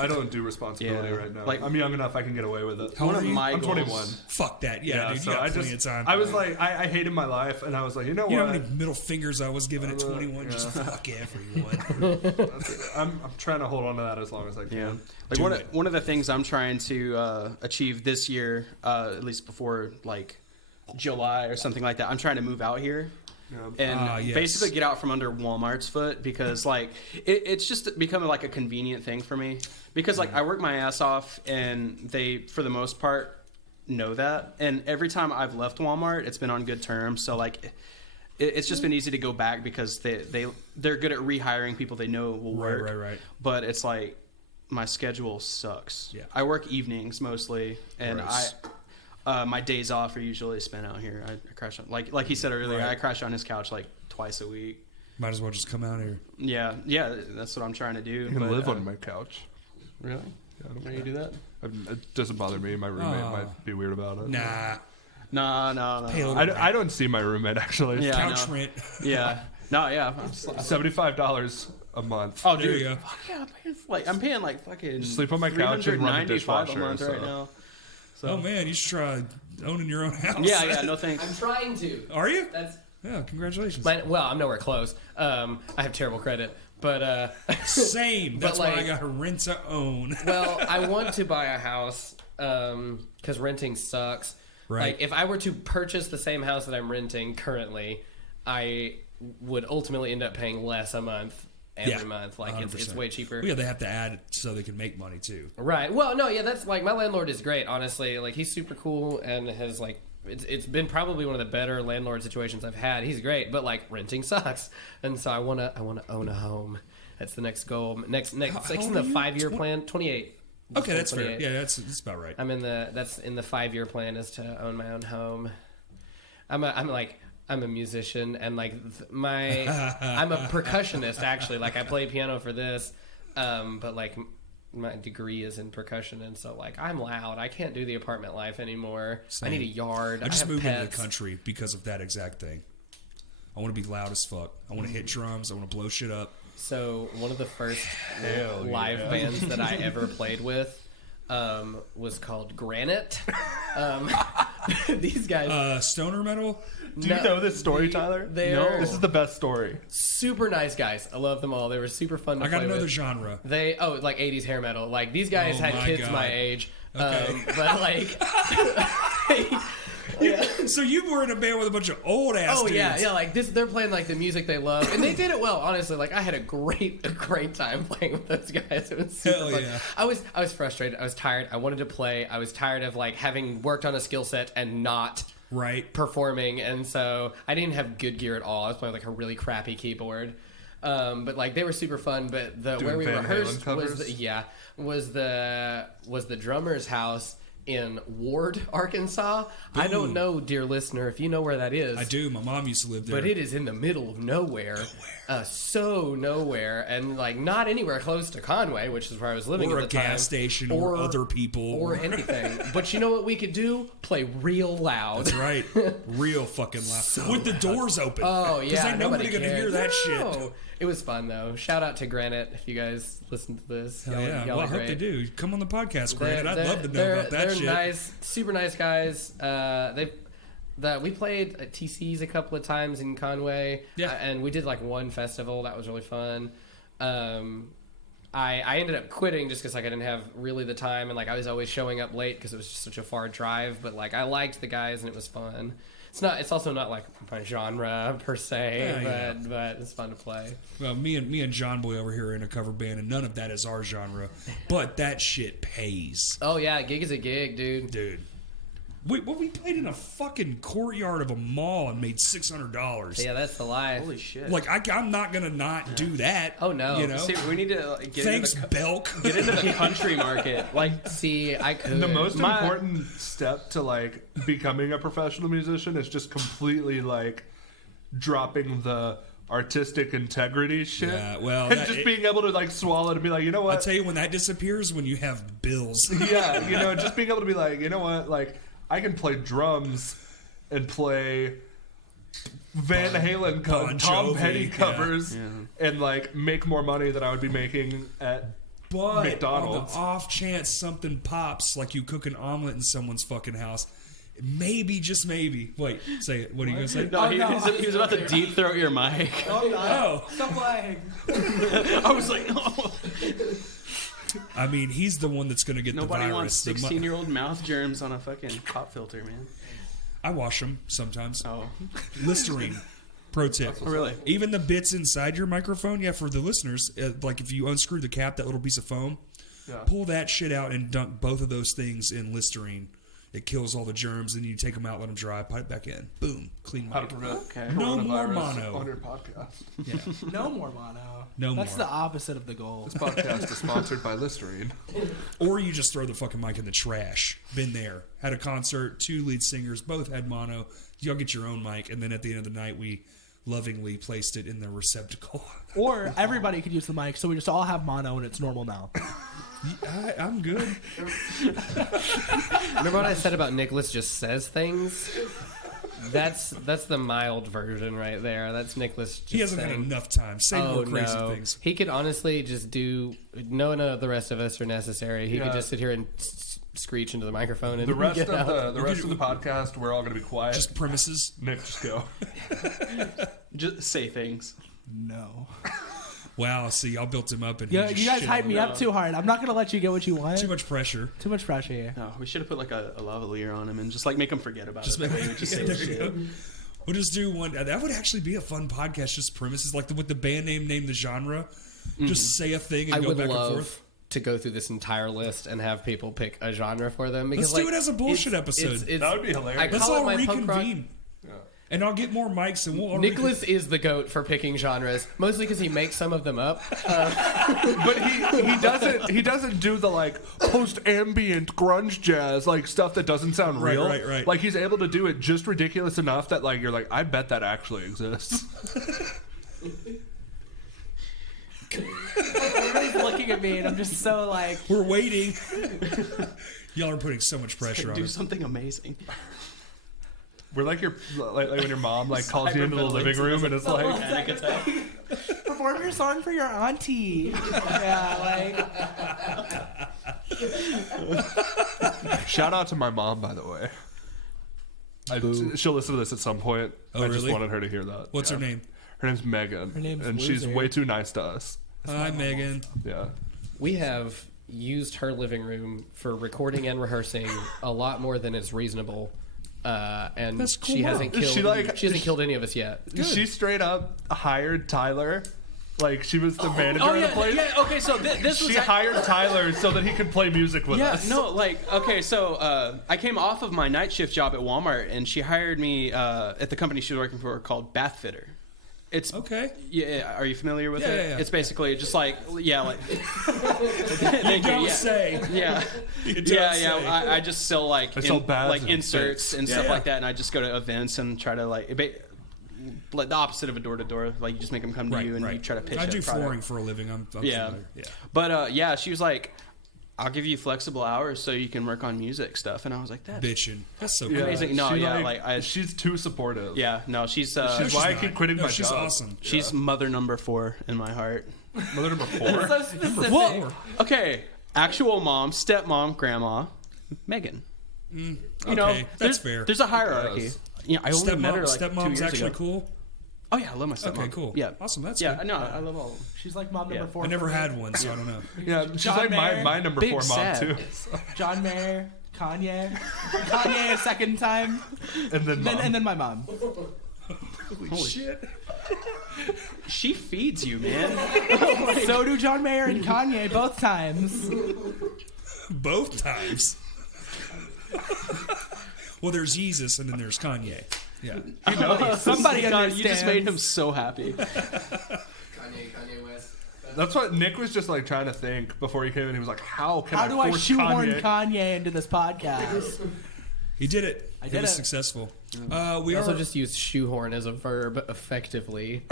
I don't do responsibility Yeah. right now. Like- I'm young enough; I can get away with it. How One old of are you? my I'm goals- 21. Fuck that, yeah, dude, you so got I plenty just of time. I was like, I hated my life, and I was like, you know you know what? how many middle fingers I was given at 21? yeah. Just fuck everyone. I'm trying to hold on to that as long as I can. Yeah, like Do one it. one of the things I'm trying to achieve this year, at least before like July or something like that. I'm trying to move out here. Yeah. And Yes. basically get out from under Walmart's foot, because like it's just becoming like a convenient thing for me, because like I work my ass off and they for the most part know that, and every time I've left Walmart it's been on good terms, so like it's just been easy to go back because they're good at rehiring people they know will work. Right. But it's like my schedule sucks. Yeah. I work evenings mostly, and Gross. my days off are usually spent out here. I crash on, like he said earlier, Right. I crash on his couch like twice a week. Might as well just come out here. Yeah, that's what I'm trying to do. You can live on my couch. Really? Yeah, I don't Can you do that? It doesn't bother me. My roommate Oh. might be weird about it. Nah, No. Pay a little I don't see my roommate actually. Yeah. I couch know. rent. Yeah. No. Yeah. $75 a month. Oh, There you dude. go. Fuck yeah, I'm paying like fucking Sleep on my couch and run the $395 a dishwasher, month right so. now. So. Oh man, you should try owning your own house. Yeah. No thanks. I'm trying to. Are you? That's Yeah, congratulations. well, I'm nowhere close. I have terrible credit, but Same. But, That's why I like- got to rent to own. well, I want to buy a house because renting sucks. Right. Like, if I were to purchase the same house that I'm renting currently, I would ultimately end up paying less a month every month. Like, it's 100%. way cheaper. Well, yeah, they have to add it so they can make money too. Right. Well, no, yeah, that's like my landlord is great. Honestly, like he's super cool and has like it's been probably one of the better landlord situations I've had. He's great, but like renting sucks, and so I wanna own a home. That's the next goal. Next, How it's in old the are you? 5-year plan. 28. Okay, that's fair. 28. Yeah, that's about right. I'm in that's in the 5-year plan is to own my own home. I'm a musician and like I'm a percussionist actually. Like I play piano for this, but like my degree is in percussion, and so like I'm loud. I can't do the apartment life anymore. Same. I need a yard. I just have moved pets. into the country because of that exact thing. I want to be loud as fuck. I want to hit drums. I want to blow shit up. So one of the first Hell live yeah. bands that I ever played with was called Granite. These guys. Stoner metal. Do you know this story, Tyler? They're This is the best story. super nice guys. I love them all. They were super fun to I got play another with. genre. They like 80s hair metal. Like these guys Oh had my kids God. my age, Okay. but like. So you were in a band with a bunch of old ass Oh dudes. yeah. Like this, they're playing like the music they love, and they did it well. Honestly, like I had a great time playing with those guys. It was super Hell fun. yeah. I was frustrated. I was tired. I wanted to play. I was tired of like having worked on a skill set and not Right. performing, and so I didn't have good gear at all. I was playing like a really crappy keyboard. But like they were super fun. But the Doing where we Van Halen rehearsed covers? was the drummer's house in Ward, Arkansas. I don't Boom. know, dear listener, if you know where that is. I do. My mom used to live there. But it is in the middle of nowhere. So nowhere. And like not anywhere close to Conway, which is where I was living Or at a the time. gas station or other people. Or anything. But you know what we could do? Play real loud. That's right. Real fucking loud. With the doors open. Oh yeah, Because ain't nobody nobody gonna hear that shit. No. It was fun though. Shout out to Granite if you guys listen to this. Hell yeah. y'all Well, I are hope great. they do. Come on the podcast, They're- Granted. I'd they're- love to know they're- about that they're shit. nice, super nice guys. that we played at TC's a couple of times in Conway. Yeah. And we did like one festival that was really fun. I ended up quitting just because like I didn't have really the time, and like I was always showing up late because it was just such a far drive. But like I liked the guys and it was fun. It's also not like my genre per se, Yeah, but it's fun to play. Well, me and John Boy over here are in a cover band, and none of that is our genre. But that shit pays, Oh yeah, a gig is a gig, dude. dude. We played in a fucking courtyard of a mall and made $600. Yeah, that's the life. Holy shit! Like I'm not gonna not do that. Oh, no. You know. See, we need to like, get Thanks, into Belk. get into the country market. Like, See, I could. The most My- important step to like becoming a professional musician is just completely like dropping the artistic integrity shit. Yeah, well, and that- just being able to like swallow it and be like, you know I what? tell you when that disappears, when you have bills. Yeah, you know, just being able to be like, you know what? Like, I can play drums and play Van Halen Bon Tom Jovi, Petty yeah. covers and like make more money than I would be making at But McDonald's. on the off chance something pops, like you cook an omelet in someone's fucking house, maybe, just maybe. Wait, say it. What are you gonna say? no, Oh, he, no. he was about to deep throat your mic. Oh, no. Oh. Stop playing. I was like, oh. I mean, he's the one that's gonna get Nobody the wants virus. 16-year-old mouth germs on a fucking pop filter, man. I wash them sometimes. Oh, Listerine. Pro tip. oh really? Even the bits inside your microphone, yeah, for the listeners, like if you unscrew the cap, that little piece of foam, pull that shit out and dunk both of those things in Listerine. It kills all the germs, and you take them out, let them dry, pipe back in. Boom. Clean How mic. to prevent Okay. No more coronavirus mono. on your podcast. Yeah. No more mono. No That's more. the opposite of the goal. This podcast is sponsored by Listerine. Or you just throw the fucking mic in the trash. Been there. Had a concert, 2 lead singers, both had mono. Y'all get your own mic, and then at the end of the night, we lovingly placed it in the receptacle. Or everybody could use the mic, so we just all have mono and it's normal now. I'm good. Remember what I said about Nicholas just says things? That's the mild version right there. That's Nicholas just He hasn't had saying, enough time. Say more crazy no. things. He could honestly just do. None of the rest of us are necessary. He could Yeah. just sit here and screech into the microphone and The rest get of out. the rest of the podcast, we're all going to be quiet. Just premises. Nick, just go. Just say things. No. Wow, see, y'all built him up and Yeah, he you just guys shit hype on me him. up too hard. I'm not gonna let you get what you want. Too much pressure. Too much pressure here. No, we should have put like a lavalier on him and just like make him forget about Just it. make That way he would just say there the you shit. go. We'll just do one. That would actually be a fun podcast. Just premises, like with the band name the genre. Just say a thing and I go would back and love forth. to go through this entire list and have people pick a genre for them. Let's Because, do like, it as a bullshit it's- episode. it's- That would be hilarious. I Let's call it all my punk rock. reconvene. And I'll get more mics and we'll all Nicholas is the goat for picking genres, mostly because he makes some of them up. But he doesn't do the like post ambient grunge jazz like stuff that doesn't sound Right, real. right. Like he's able to do it just ridiculous enough that like you're like, I bet that actually exists. Everybody's looking at me, and I'm just so like. We're waiting. Y'all are putting so much pressure on Do us. something amazing. We're like your like when your mom like calls you into the living room and it's like, Panic attack. Perform your song for your auntie. Yeah, like. shout out to my mom by the way. She'll listen to this at some point. Oh, I just really? wanted her to hear that. What's Yeah. her name? Her name's Megan. Her name's and she's Loser. way too nice to us. Hi, Megan. Yeah. We have used her living room for recording and rehearsing a lot more than is reasonable. And That's cool. she hasn't killed. She, She hasn't killed any of us yet. She straight up hired Tyler. Like she was the manager Oh of the place. yeah. Okay, so this was She hired Tyler so that he could play music with Yeah, us. no, like, okay, so I came off of my night shift job at Walmart, and she hired me at the company she was working for called Bath Fitter. It's Okay. Yeah, are you familiar with Yeah, it? yeah, yeah. It's basically just like, yeah, like. Thank you. Don't Yeah. say. Yeah, don't yeah, say. yeah. I just sell like I sell baths like and inserts and stuff Yeah. like that, and I just go to events and try to like the opposite of a door to door. Like you just make them come to Right, you and right. you try to pitch. I a do product. flooring for a living. I'm Yeah. familiar. Yeah. But yeah, she was like, "I'll give you flexible hours so you can work on music stuff," and I was like, "That Bitchin'. That's so Yeah. cool. amazing." No, She, yeah, like, she's too supportive. yeah, no, she's She's why I not. keep quitting No, my she's job. awesome. she's mother number 4 in my heart. Mother number 4. So specific. Well, okay, actual mom, stepmom, grandma, Megan. You know, okay, that's there's, fair. There's a hierarchy. Yes. I only met her like 2 Stepmom's years actually ago. cool. Oh yeah, I love my stepmom. Okay, cool. Yeah, Awesome. That's yeah. good. No, I love all of them. She's like mom number Yeah. 4. I never for me. had one, so I don't know. Yeah, she's John like Mayer, my number big 4 mom sad. too. John Mayer, Kanye, Kanye a second time, And then mom. and then my mom. Holy shit. She feeds you, man. So do John Mayer and Kanye both times. Both times. Well, there's Jesus and then there's Kanye. Yeah. Somebody God, understands. you just made him so happy. Kanye West. That's what Nick was just like trying to think before he came in. He was like, "How can How do I force shoehorn Kanye?" Kanye into this podcast? He did it. I It did was it. successful. We We are also just used shoehorn as a verb effectively.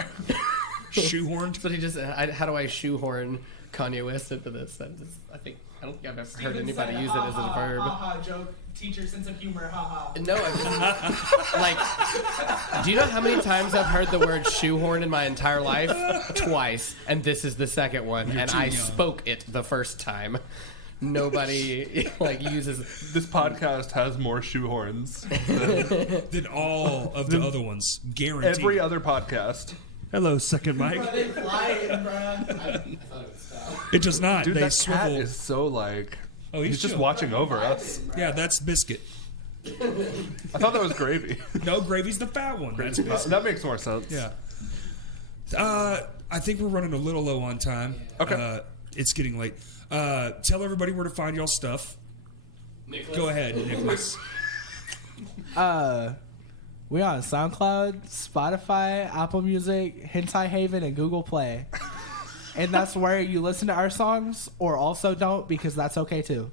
shoehorned. So he just, how do I shoehorn Kanye West into this? I don't think I've ever heard anybody use it as a verb. Joke. Teacher sense of humor. Haha. No, like, do you know how many times I've heard the word shoehorn in my entire life? Twice, and this is the second one, and too I young. spoke it the first time. Nobody like uses. This podcast has more shoehorns Than all of the other ones. Guaranteed. every other podcast. Hello, second mic. They fly in, bruh. I thought it would stop. It does not. Dude, they that swivel. cat is so like. Oh, he's just chill. watching over us. Yeah, that's Biscuit. I thought that was Gravy. No, Gravy's the fat one. That's Biscuit. That makes more sense. Yeah. I think we're running a little low on time. Okay. It's getting late. Tell everybody where to find y'all stuff. Nicholas? Go ahead, Nicholas. We on SoundCloud, Spotify, Apple Music, Hentai Haven, and Google Play. And that's where you listen to our songs, or also don't, because that's okay too.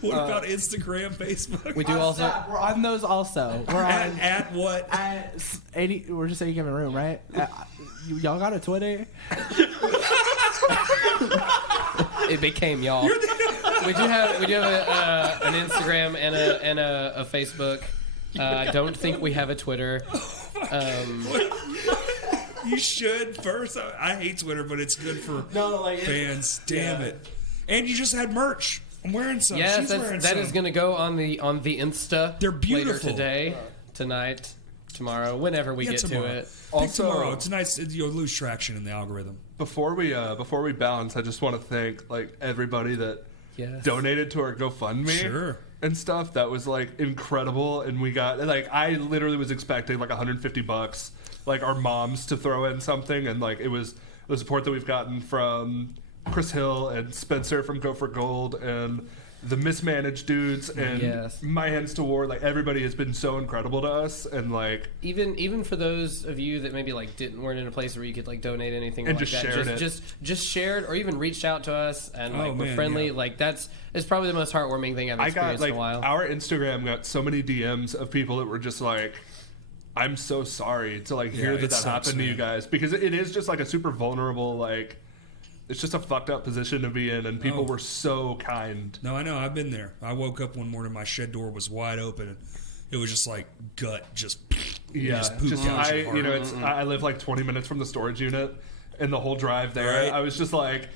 What about Instagram, Facebook? We do also. We're on those also. We're on At what? at 80. We're just saying, give a room, right? Y'all got a Twitter? It became y'all. We do have an Instagram and a Facebook. I don't think we have a Twitter. You should first. I hate Twitter, but it's good for fans. Damn it! And you just had merch. I'm wearing some. Yes, She's wearing that some. is going to go on the Insta. They're beautiful. Later today, tonight, tomorrow, whenever we Yeah, get tomorrow. to it. Pick Also- tomorrow. Tonight's you'll lose traction in the algorithm. Before we bounce, I just want to thank like everybody that Yes. donated to our GoFundMe Sure. and stuff. That was like incredible, and we got like I literally was expecting like $150, like our moms to throw in something, and like it was the support that we've gotten from Chris Hill and Spencer from Go for Gold and the Mismanaged dudes and Yes. My Hands to War. Like everybody has been so incredible to us, and like Even for those of you that maybe like weren't in a place where you could like donate anything And like just that, shared it. just shared or even reached out to us and like Oh, were man, friendly. yeah. Like that's probably the most heartwarming thing I've I got experienced like in a while. our Instagram got so many DMs of people that were just like, I'm so sorry to like hear Yeah, that it that sucks, happened to you man. guys, because it is just like a super vulnerable, like it's just a fucked up position to be in, and people Oh. were so kind. No, I know. I've been there. I woke up one morning, my shed door was wide open. And it was just like gut, just Yeah, just pooped just out I your heart. you know it's I live like 20 minutes from the storage unit, and the whole drive there, Right. I was just like.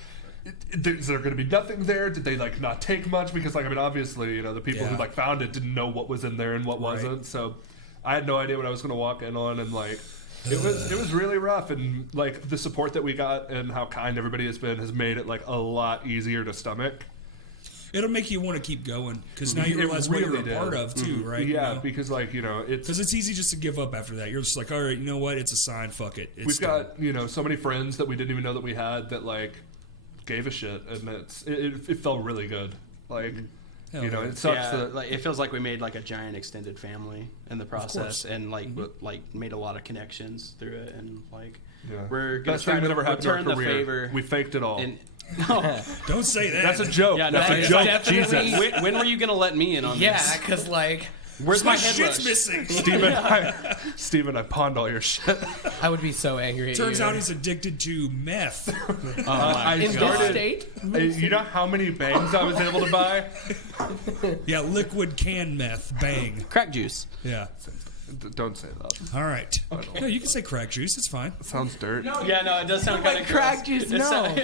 Is there going to be nothing there? Did they like not take much? Because like I mean, obviously, you know, the people who Yeah. like found it didn't know what was in there and what Right. wasn't. So I had no idea what I was going to walk in on, and like it was really rough. And like the support that we got and how kind everybody has been has made it like a lot easier to stomach. It'll make you want to keep going because now you It realize what really you're a did. part of too, right? Yeah, because like you know, because it's easy just to give up after that. You're just like, all right, you know what? It's a sign. Fuck it. It's we've done. got you know so many friends that we didn't even know that we had that like gave a shit, and it felt really good. Like Hell you know, yeah. it sucks Yeah, that like, it feels like we made like a giant extended family in the course. process, and like like made a lot of connections through it, and like yeah. we're gonna best try thing that to ever happened to our return the career. favor. We faked it all. And no, Don't say that. That's a joke. yeah, no, That's a it's joke. definitely- Jesus. when were you gonna let me in on yeah, this? because like Where's my my head shit's rush? missing. Steven, I pawned all your shit. I would be so angry. Turns at you. out he's addicted to meth. I in this started. state. You know how many bangs I was able to buy? Yeah, liquid can meth. Bang. Crack juice. Yeah. Don't say that. All right. No, you can say crack juice. It's fine. Sounds dirt. Yeah, no, it does sound kind Like of crack juice, no.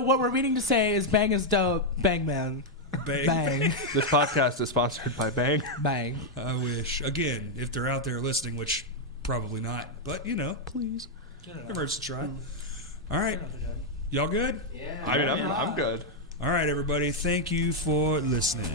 What we're meaning to say is bang is dope, bang man. Bang. Bang. This podcast is sponsored by Bang. Bang. I wish. Again, if they're out there listening, which probably not, but please. Never hurts to try. All right. Y'all good? Yeah. I mean, I'm good. All right, everybody. Thank you for listening.